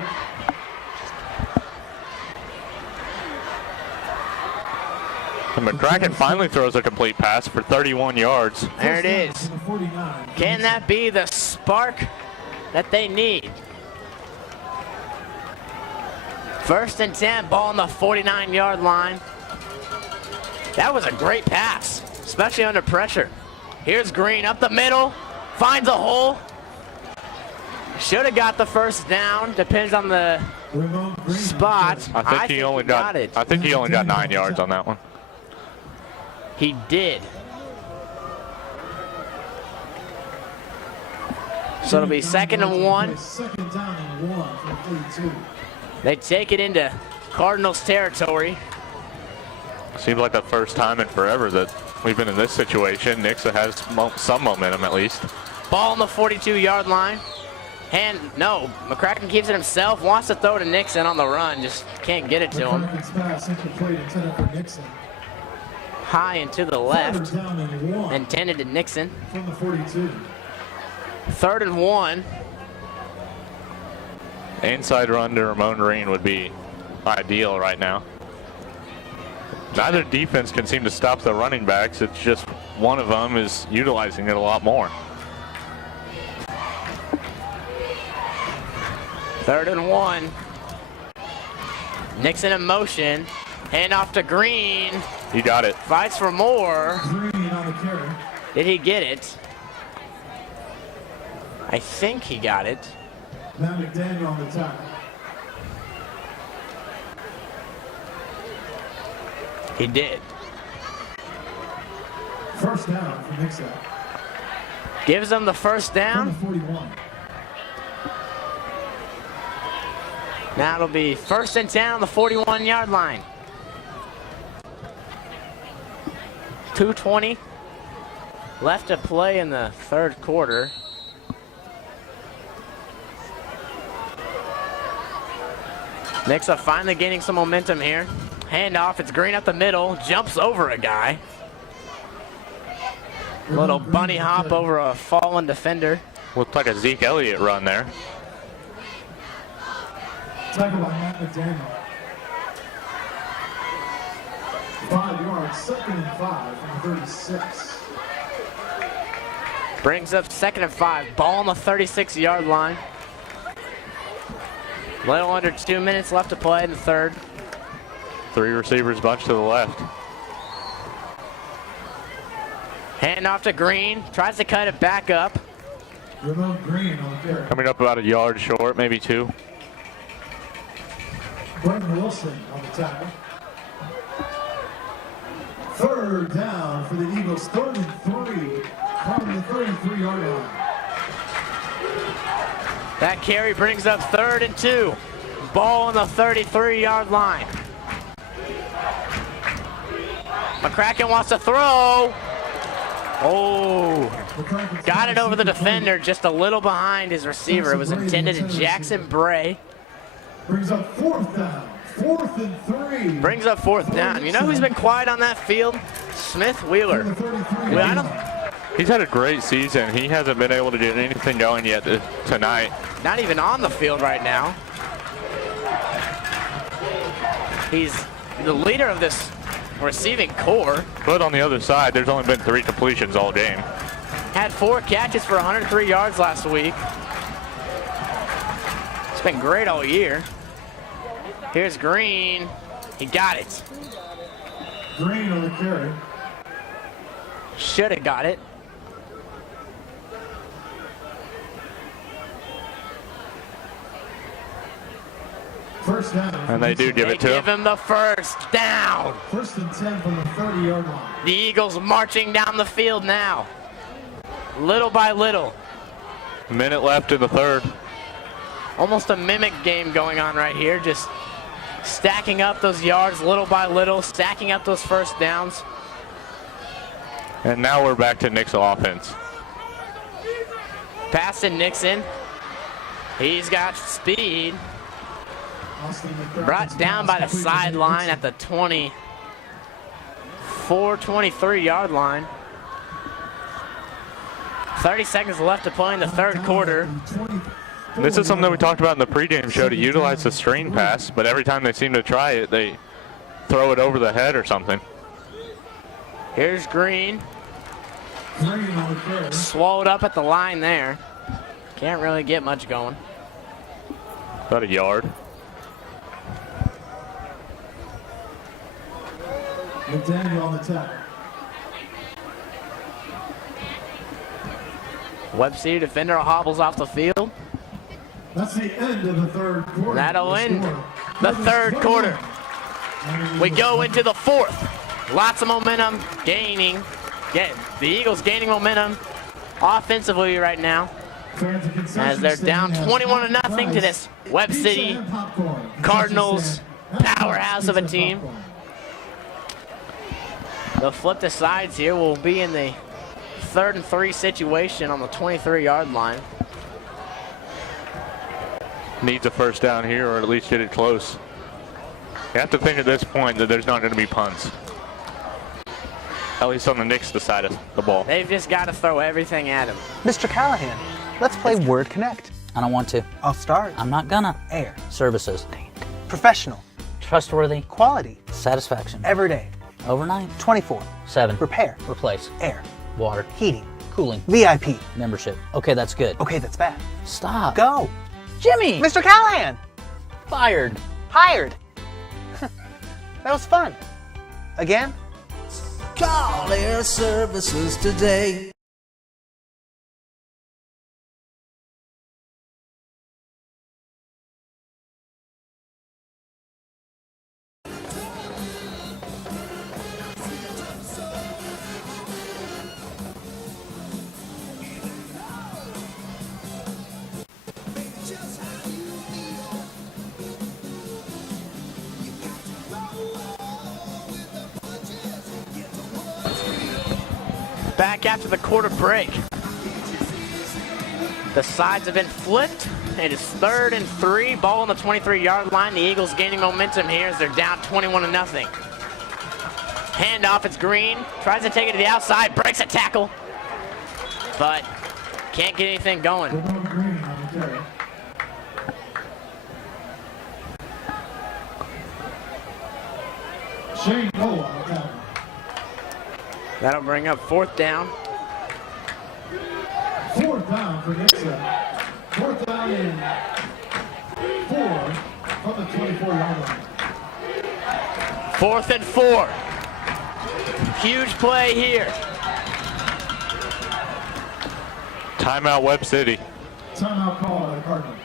And McCracken finally throws a complete pass for 31 yards. There it is. Can that be the spark that they need? 1st and 10, ball on the 49-yard line. That was a great pass, especially under pressure. Here's Green up the middle, finds a hole. Should have got the first down, depends on the spot. I think he only got 9 yards on that one. He did. So it'll be 2nd and 1. Second down and 1 from 42. They take it into Cardinals territory. Seems like the first time in forever that we've been in this situation. Nixa has some momentum at least. Ball on the 42-yard line. And no, McCracken keeps it himself, wants to throw to Nixon on the run, just can't get it to him. McCracken's pass incomplete, intended for Nixon. High and to the left, 3rd down and 1 intended to Nixon. from the 42. 3rd and 1. Inside run to Ramon Green would be ideal right now. Neither defense can seem to stop the running backs. It's just one of them is utilizing it a lot more. 3rd and 1. Nixa in motion. Hand off to Green. He got it. Fights for more. Green on the carry. Did he get it? I think he got it. Matt McDaniel on the tackle. He did. First down for Nixa. Gives them the first From down. the 41. Now it'll be 1st and 10 on the 41-yard line. 2:20 left to play in the 3rd quarter. Nixa finally gaining some momentum here. Handoff, it's Green up the middle, jumps over a guy. Little bunny hop over a fallen defender. Looked like a Zeke Elliott run there. Tackle by Matt McDaniel. 5 yards, 2nd and 5 from the 36. Brings up 2nd and 5. Ball on the 36-yard line. Little under 2 minutes left to play in the 3rd. 3 receivers bunched to the left. Hand off to Green. Tries to cut it back up. Ramon Green on the carry. Coming up about a yard short, maybe 2. Brendan Wilson on the tackle. 3rd down for the Eagles. 3rd and 3 from the 33-yard line. That carry brings up 3rd and 2. Ball on the 33-yard line. McCracken wants to throw. Oh, got it over the defender, just a little behind his receiver. It was intended to Jackson Bray. Brings up 4th down. 4th and 3. Brings up 4th down. You know who's been quiet on that field? Smith Wheeler. He's had a great season. He hasn't been able to get anything going yet tonight. Not even on the field right now. He's the leader of this receiving core. But on the other side, there's only been 3 completions all game. Had 4 catches for 103 yards last week. It's been great all year. Here's Green. He got it. Green on the carry. Should have got it. First down. And they do give it to Give him. him the first down. 1st and 10 from the 30-yard line. The Eagles marching down the field now. Little by little. A minute left in the 3rd. Almost a mimic game going on right here. Just stacking up those yards little by little, stacking up those first downs. And now we're back to Nixa offense. Pass to Nixon. He's got speed. Brought down by the sideline at the 23-yard line. 30 seconds left to play in the 3rd quarter. This is something that we talked about in the pregame show, to utilize the screen pass, but every time they seem to try it, they throw it over the head or something. Here's Green. Swallowed up at the line there. Can't really get much going. About a yard. McDaniel on the tackle. Webb City defender hobbles off the field. That's the end of the 3rd quarter. That'll end the 3rd quarter. We go into the 4th. Lots of momentum gaining. The Eagles gaining momentum offensively right now, as they're down 21-0 to this Webb City Cardinals powerhouse of a team. They'll flip the sides here. We'll be in the 3rd and 3 situation on the 23-yard line. Needs a first down here, or at least get it close. You have to think at this point that there's not going to be punts. At least on the Nixa side of the ball. They've just got to throw everything at him. Mr. Callahan, let's play Word Connect. I don't want to. I'll start. I'm not gonna. Air. Services. Professional. Trustworthy. Quality. Satisfaction. Everyday. Overnight. 24/7. Repair. Replace. Air. Water. Heating. Cooling. VIP. Membership. Okay, that's good. Okay, that's bad. Stop. Go. Jimmy! Mr. Callahan! Fired. Hired! That was fun. Again? Call Air Services today. Back after the quarter break. The sides have been flipped. It is 3rd and 3. Ball on the 23-yard line. The Eagles gaining momentum here as they're down 21-0. Handoff, it's Green. Tries to take it to the outside. Breaks a tackle. But can't get anything going. Shane Cole on the tackle. That'll bring up 4th down. 4th down for Nixa. 4th down and 4 from the 24-yard line. 4th and 4. Huge play here. Timeout, Webb City. Timeout call by the Cardinals.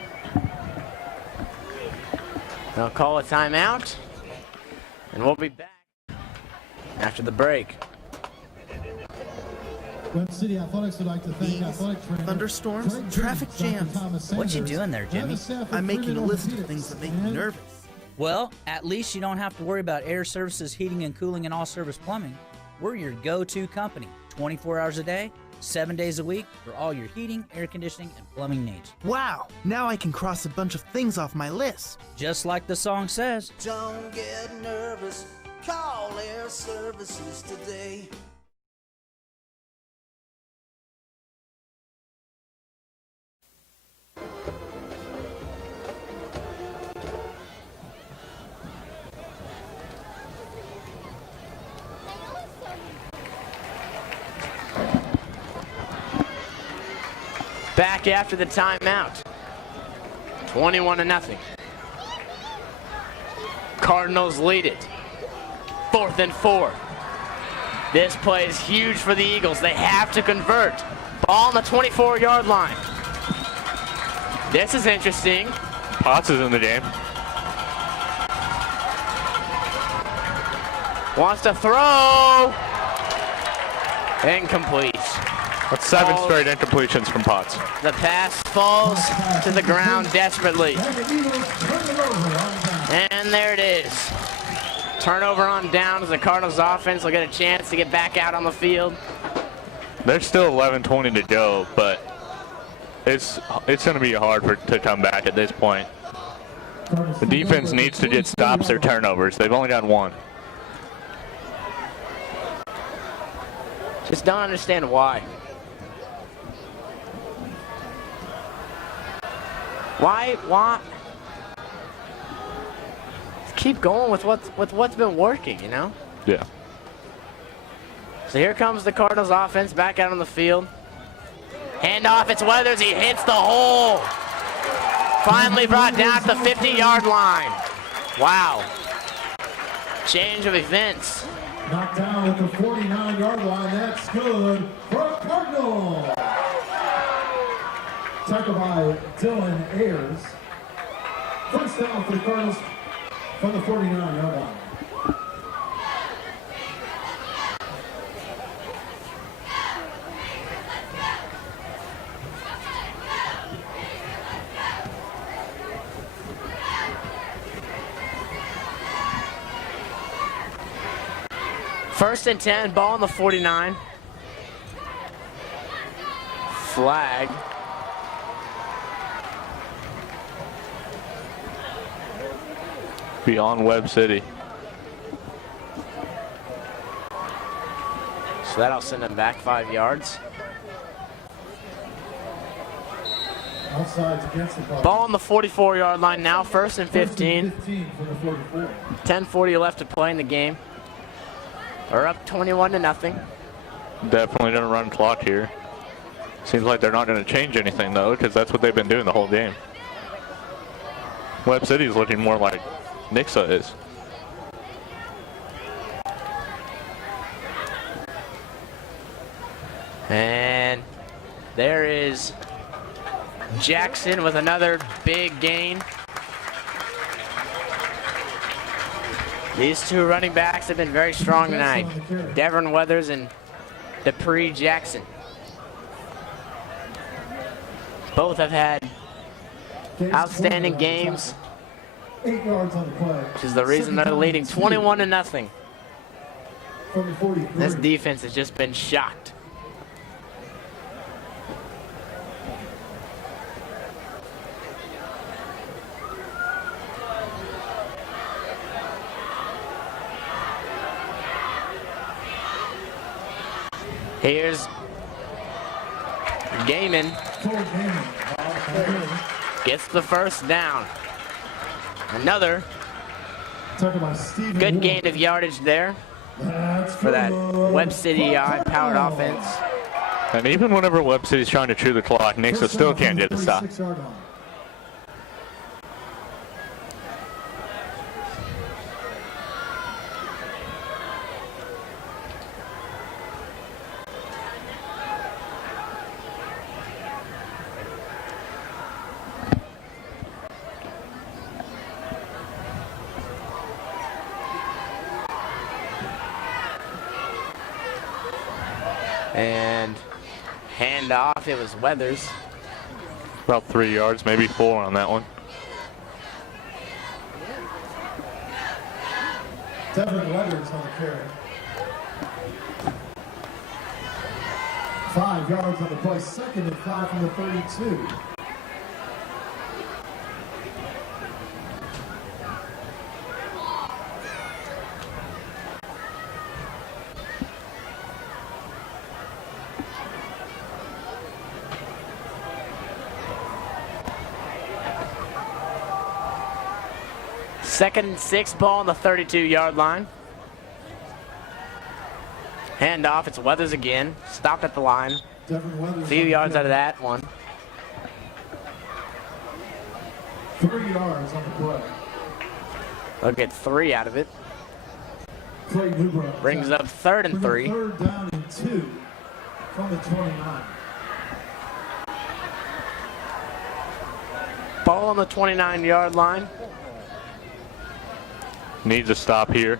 They'll call a timeout. And we'll be back after the break. Webb City Athletics would like to thank athletic trainer Thunderstorms, Greg traffic James, Dr. jams. Thomas What you Sanders, doing there, and Jimmy? the staff of I'm making a Freedom list of Orthopedics things that make me and nervous. Well, at least you don't have to worry about Air Services Heating and Cooling and All Service Plumbing. We're your go-to company, 24 hours a day, 7 days a week for all your heating, air conditioning, and plumbing needs. Wow, now I can cross a bunch of things off my list. Just like the song says. Don't get nervous. Call Air Services today. Back after the timeout. 21-0. Cardinals lead it. 4th and 4. This play is huge for the Eagles. They have to convert. Ball on the 24-yard line. This is interesting. Potts is in the game. Wants to throw. Incomplete. That's 7 straight incompletions from Potts. The pass falls to the ground desperately. And there it is. Turnover on downs. The Cardinals offense will get a chance to get back out on the field. There's still 11:20 to go, but it's going to be hard to come back at this point. The defense needs to get stops their turnovers. They've only got 1. Just don't understand why. Why? Just keep going with what's been working, you know? Yeah. So here comes the Cardinals offense back out on the field. Handoff, it's Weathers, he hits the hole. Finally brought down to the 50-yard line. Wow. Change of events. Knocked down at the 49-yard line. That's good for a Cardinal. Tackle by Dylan Ayers. First down for the Cardinals from the 49-yard line. First and 10, ball on the 49. Flag. Beyond Webb City. So that'll send him back 5 yards. Outside's against the ball. Ball on the 44-yard line now, first and 15. 15 for the 44. 10:40 left to play in the game. We're up 21-0. Definitely going to run clock here. Seems like they're not going to change anything, though, because that's what they've been doing the whole game. Webb City is looking more like Nixa is. And there is Jackson with another big gain. These two running backs have been very strong tonight. Devon Weathers and Dupree Jackson. Both have had outstanding games, 8 yards on the play. which is the reason they're leading 21-0. From the 43. This defense has just been shocked. Here's Gaiman. Gets the first down. Another good gain of yardage there for that Webb City powered offense. And even whenever Webb City's trying to chew the clock, Nixa still can't get a stop. And hand off, it was Weathers. About 3 yards, maybe 4 on that one. Devon Weathers on the carry. 5 yards on the play, 2nd and 5 from the 32. Second and 6, ball on the 32-yard line. Hand off, it's Weathers again. Stopped at the line. A few yards out of that one. 3 yards on the play. They'll get 3 out of it. Brings up 3rd and 3. 3rd down and 2 from the 29. Ball on the 29-yard line. Needs a stop here.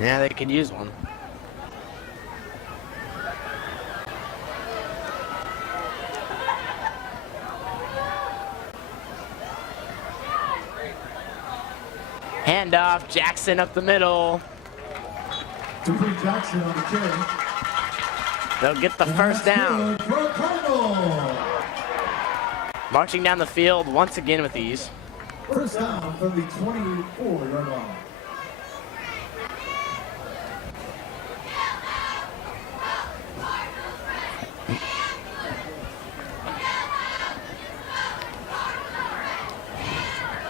Yeah, they could use one. Hand off, Jackson up the middle. Dupree Jackson on the carry. They'll get the first down. Marching down the field once again with ease. First down from the 24-yard line.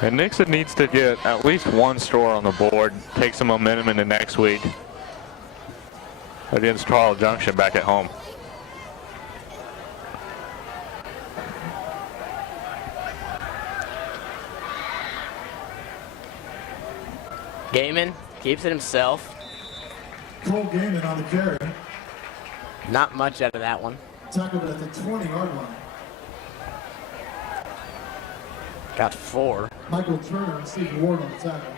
And Nixa needs to get at least one score on the board, take some momentum into next week against Charles Junction back at home. Gaiman keeps it himself. Cole Gaiman on the carry. Not much out of that one. Tackled at the 20-yard line. Got 4. Michael Turner and Steve Ward on the tackle.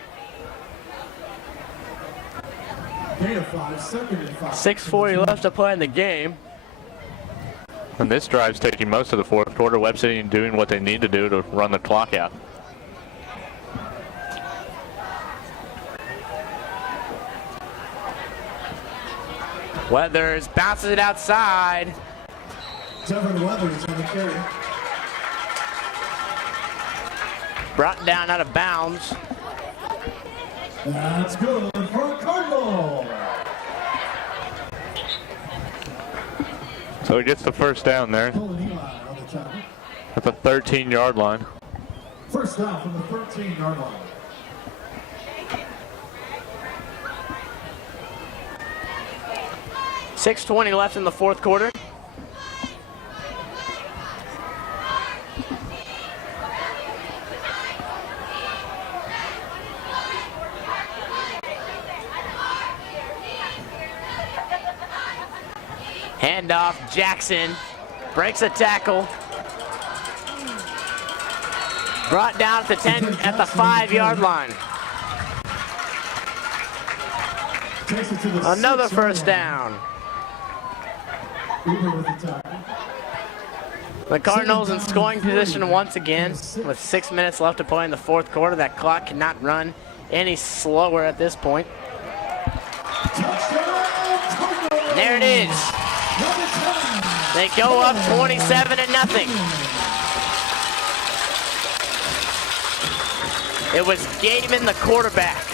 Gain of 5, 2nd and 5. 6:40 left to play in the game. And this drive's taking most of the fourth quarter. Webb City doing what they need to do to run the clock out. Weathers bounces it outside. Devon Weathers on the carry. Brought down out of bounds. That's good for a Cardinal. So he gets the first down there at the 13-yard line. First down from the 13-yard line. .620 left in the fourth quarter. Handoff, Jackson breaks a tackle. Brought down at the 10, at the 5-yard line. Another first down. The Cardinals in scoring position once again with 6 minutes left to play in the fourth quarter. That clock cannot run any slower at this point. And there it is. They go up 27-0. It was Gaiman, the quarterback.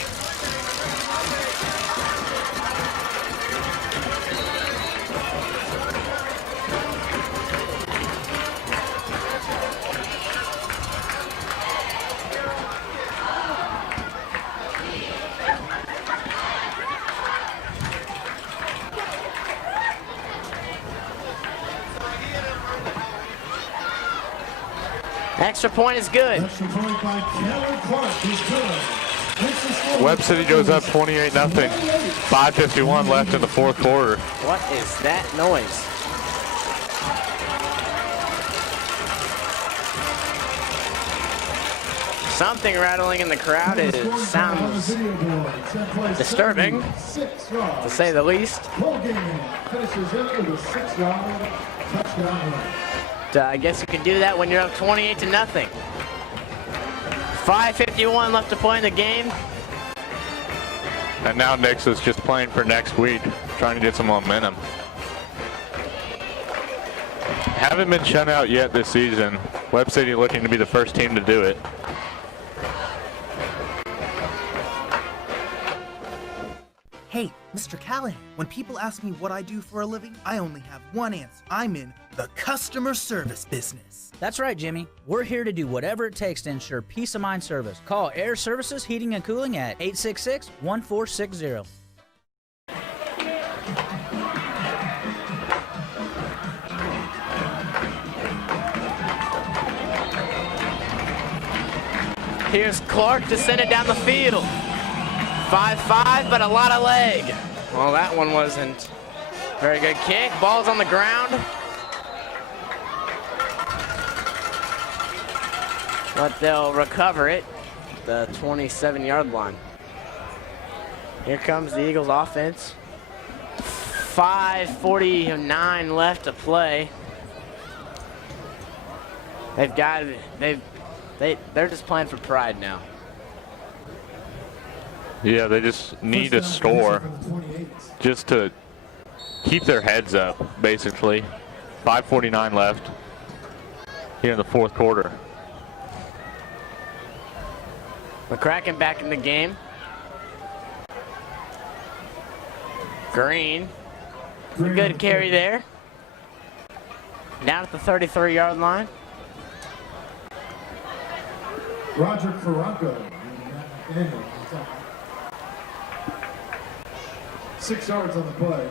Extra point is good. Extra point by Keller Clark is good. Webb City goes up 28-0. 5:51 left in the fourth quarter. What is that noise? Something rattling in the crowd. It sounds disturbing, to say the least. Finishes it with a 6-yard touchdown run. I guess you can do that when you're up 28-0. 5:51 left to play in the game. And now Nixa's just playing for next week, trying to get some momentum. Haven't been shut out yet this season. Webb City looking to be the first team to do it. Hey, Mr. Callahan, when people ask me what I do for a living, I only have one answer. I'm in the customer service business. That's right, Jimmy. We're here to do whatever it takes to ensure peace of mind service. Call Air Services Heating and Cooling at 866-1460. Here's Clark to send it down the field. 5-5, but a lot of leg. Well, that one wasn't very good kick. Ball's on the ground. But they'll recover it, the 27-yard line. Here comes the Eagles offense. 5:49 left to play. They're just playing for pride now. Yeah, they just need a score just to keep their heads up, basically. 5:49 left here in the fourth quarter. McCracken back in the game. Green. Good carry there. Down at the 33-yard line. Roger Caranco. 6 yards on the play.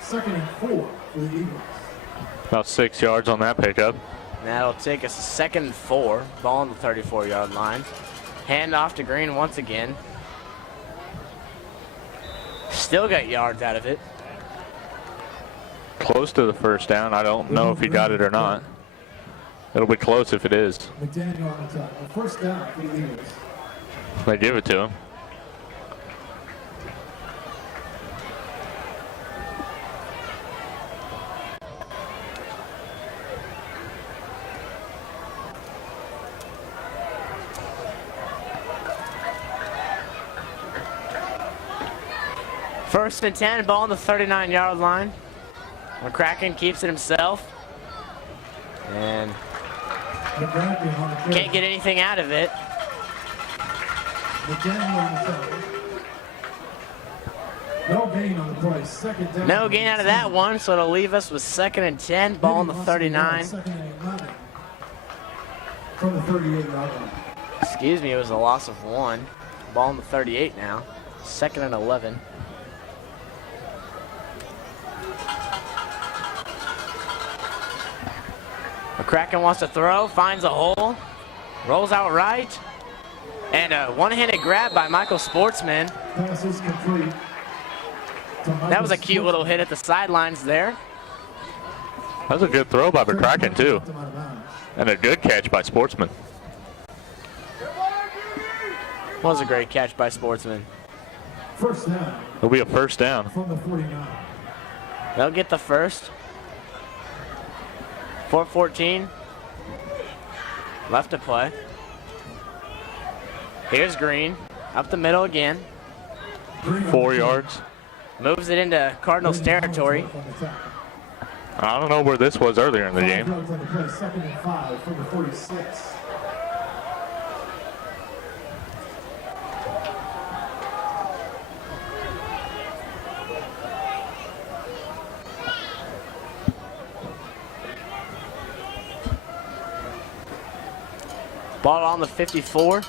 2nd and 4 for the Eagles. About 6 yards on that pickup. And that'll take us a 2nd and 4. Ball on the 34-yard line. Hand off to Green once again. Still got yards out of it. Close to the first down. I don't know if he got it or not. It'll be close if it is. McDaniel on the top. First down for the Eagles. They give it to him. First and 10, ball on the 39-yard line. McCracken keeps it himself. And can't get anything out of it. No gain on the play. 2nd down. No gain out of that one, so it'll leave us with 2nd and 10, ball on the 39. 2nd and 11 from the 38-yard line. Excuse me, it was a loss of 1. Ball on the 38 now. 2nd and 11. McCracken wants to throw, finds a hole, rolls out right, and a one-handed grab by Michael Pass is complete. That was a cute little hit at the sidelines there. That was a good throw by McCracken, too. And a good catch by Sportsman. Was a great catch by Sportsman. First down. It'll be a first down. From the 49. They'll get the first. 4:14 left to play. Here's Green. Up the middle again. 4 yards. Moves it into Cardinals territory. I don't know where this was earlier in the game. Second and 5 from the 46. Ball on the 54.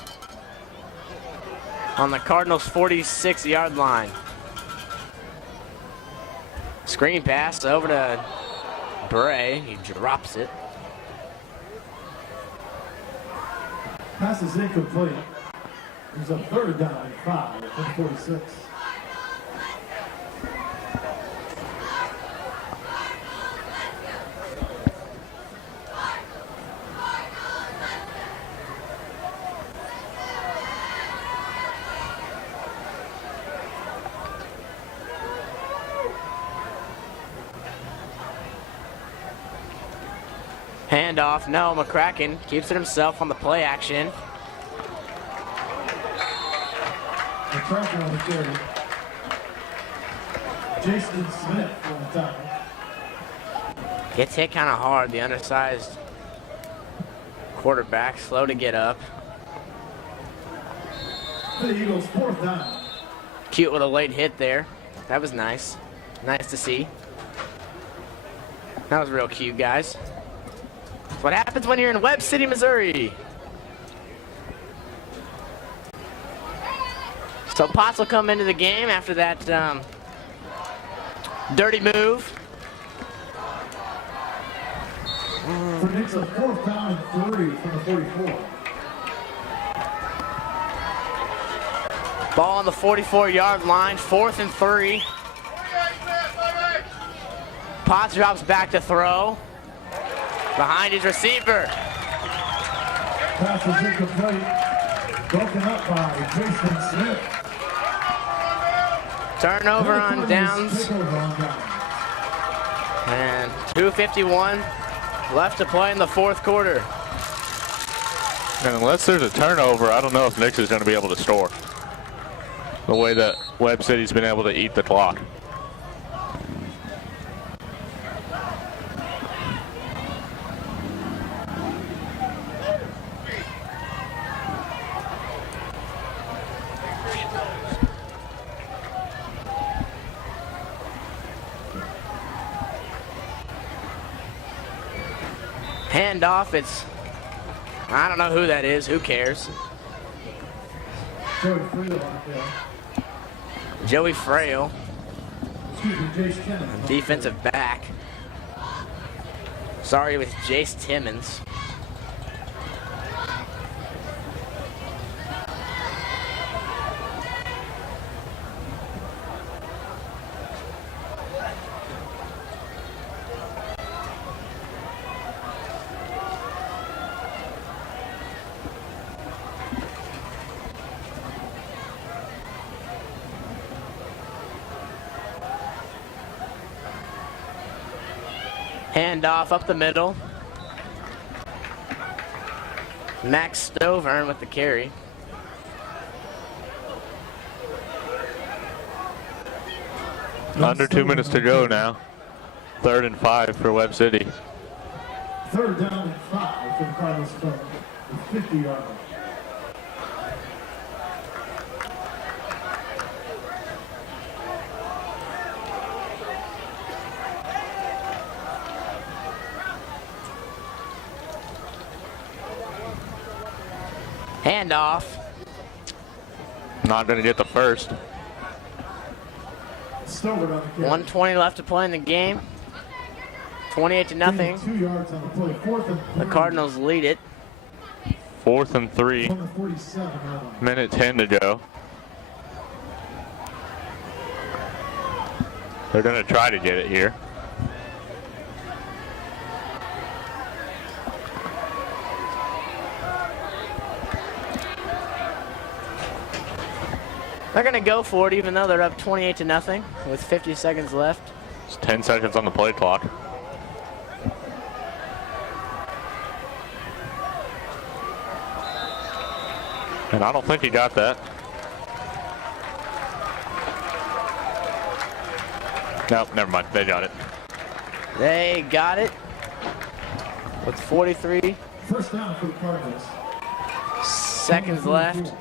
On the Cardinals' 46-yard line. Screen pass over to Bray. He drops it. Pass is incomplete. There's a third down and 5 from the 46. Handoff, no, McCracken keeps it himself on the play action. McCracken on the carry. Jason Smith on the tackle. Gets hit kind of hard, the undersized quarterback, slow to get up. For the Eagles, fourth down. Cute with a late hit there. That was nice. Nice to see. That was real cute, guys. That's what happens when you're in Webb City, Missouri. So Potts will come into the game after that dirty move. For Nixa, fourth down and 3 from the 44. Ball on the 44-yard line, 4th and 3. Potts drops back to throw. Behind his receiver. Pass is incomplete. Broken up by Jason Smith. Turnover on downs. And 2:51 left to play in the 4th quarter. And unless there's a turnover, I don't know if Nixa is going to be able to score. The way that Webb City's been able to eat the clock. Handoff, it's, I don't know who that is, who cares? Joey Frail on the field. Joey Frail, Excuse me, Jace Timmons. defensive back. Sorry, it was Jace Timmons. Handoff up the middle. Max Stovern with the carry. Under 2 minutes to go now. 3rd and 5 for Webb City. Third down and 5 for the Cardinals from the 50-yard line. Handoff. Not going to get the first. Stover on the carry. 1:20 left to play in the game. 28-0. 2 yards on the play. Fourth and 3. The Cardinals lead it. 4th and 3. From the 47-yard line. Minute 10 to go. They're going to try to get it here. They're going to go for it even though they're up 28-0 with 50 seconds left. It's 10 seconds on the play clock. And I don't think he got that. Nope, never mind. They got it. They got it with 43 First down for the Cardinals. seconds left.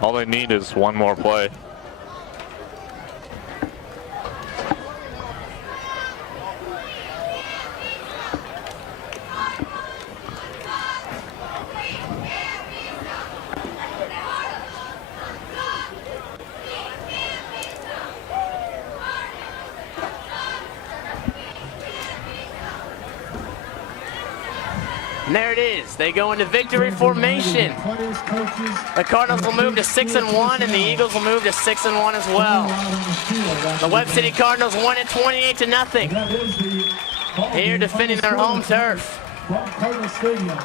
All they need is one more play. And there it is. They go into victory formation. The Cardinals will move to 6-1, and the Eagles will move to 6-1 as well. The Webb City Cardinals won it 28-0. Here defending their home turf.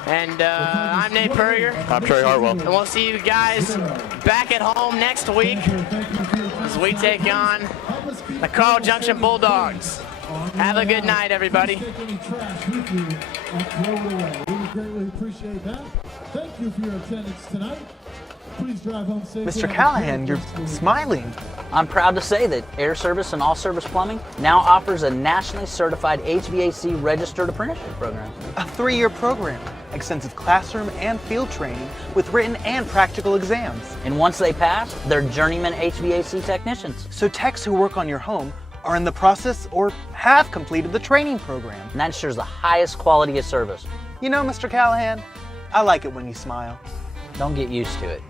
And I'm Nate Purrier. I'm Trey Hartwell. And we'll see you guys back at home next week as we take on the Carl Junction Bulldogs. Have a good night, everybody. We greatly appreciate that. Thank you for your attendance tonight. Please drive home safely. Mr. Callahan, you're smiling. I'm proud to say that Air Service and All Service Plumbing now offers a nationally certified HVAC registered apprenticeship program. A 3-year program, extensive classroom and field training with written and practical exams. And once they pass, they're journeyman HVAC technicians. So techs who work on your home are in the process or have completed the training program. And that ensures the highest quality of service. You know, Mr. Callahan, I like it when you smile. Don't get used to it.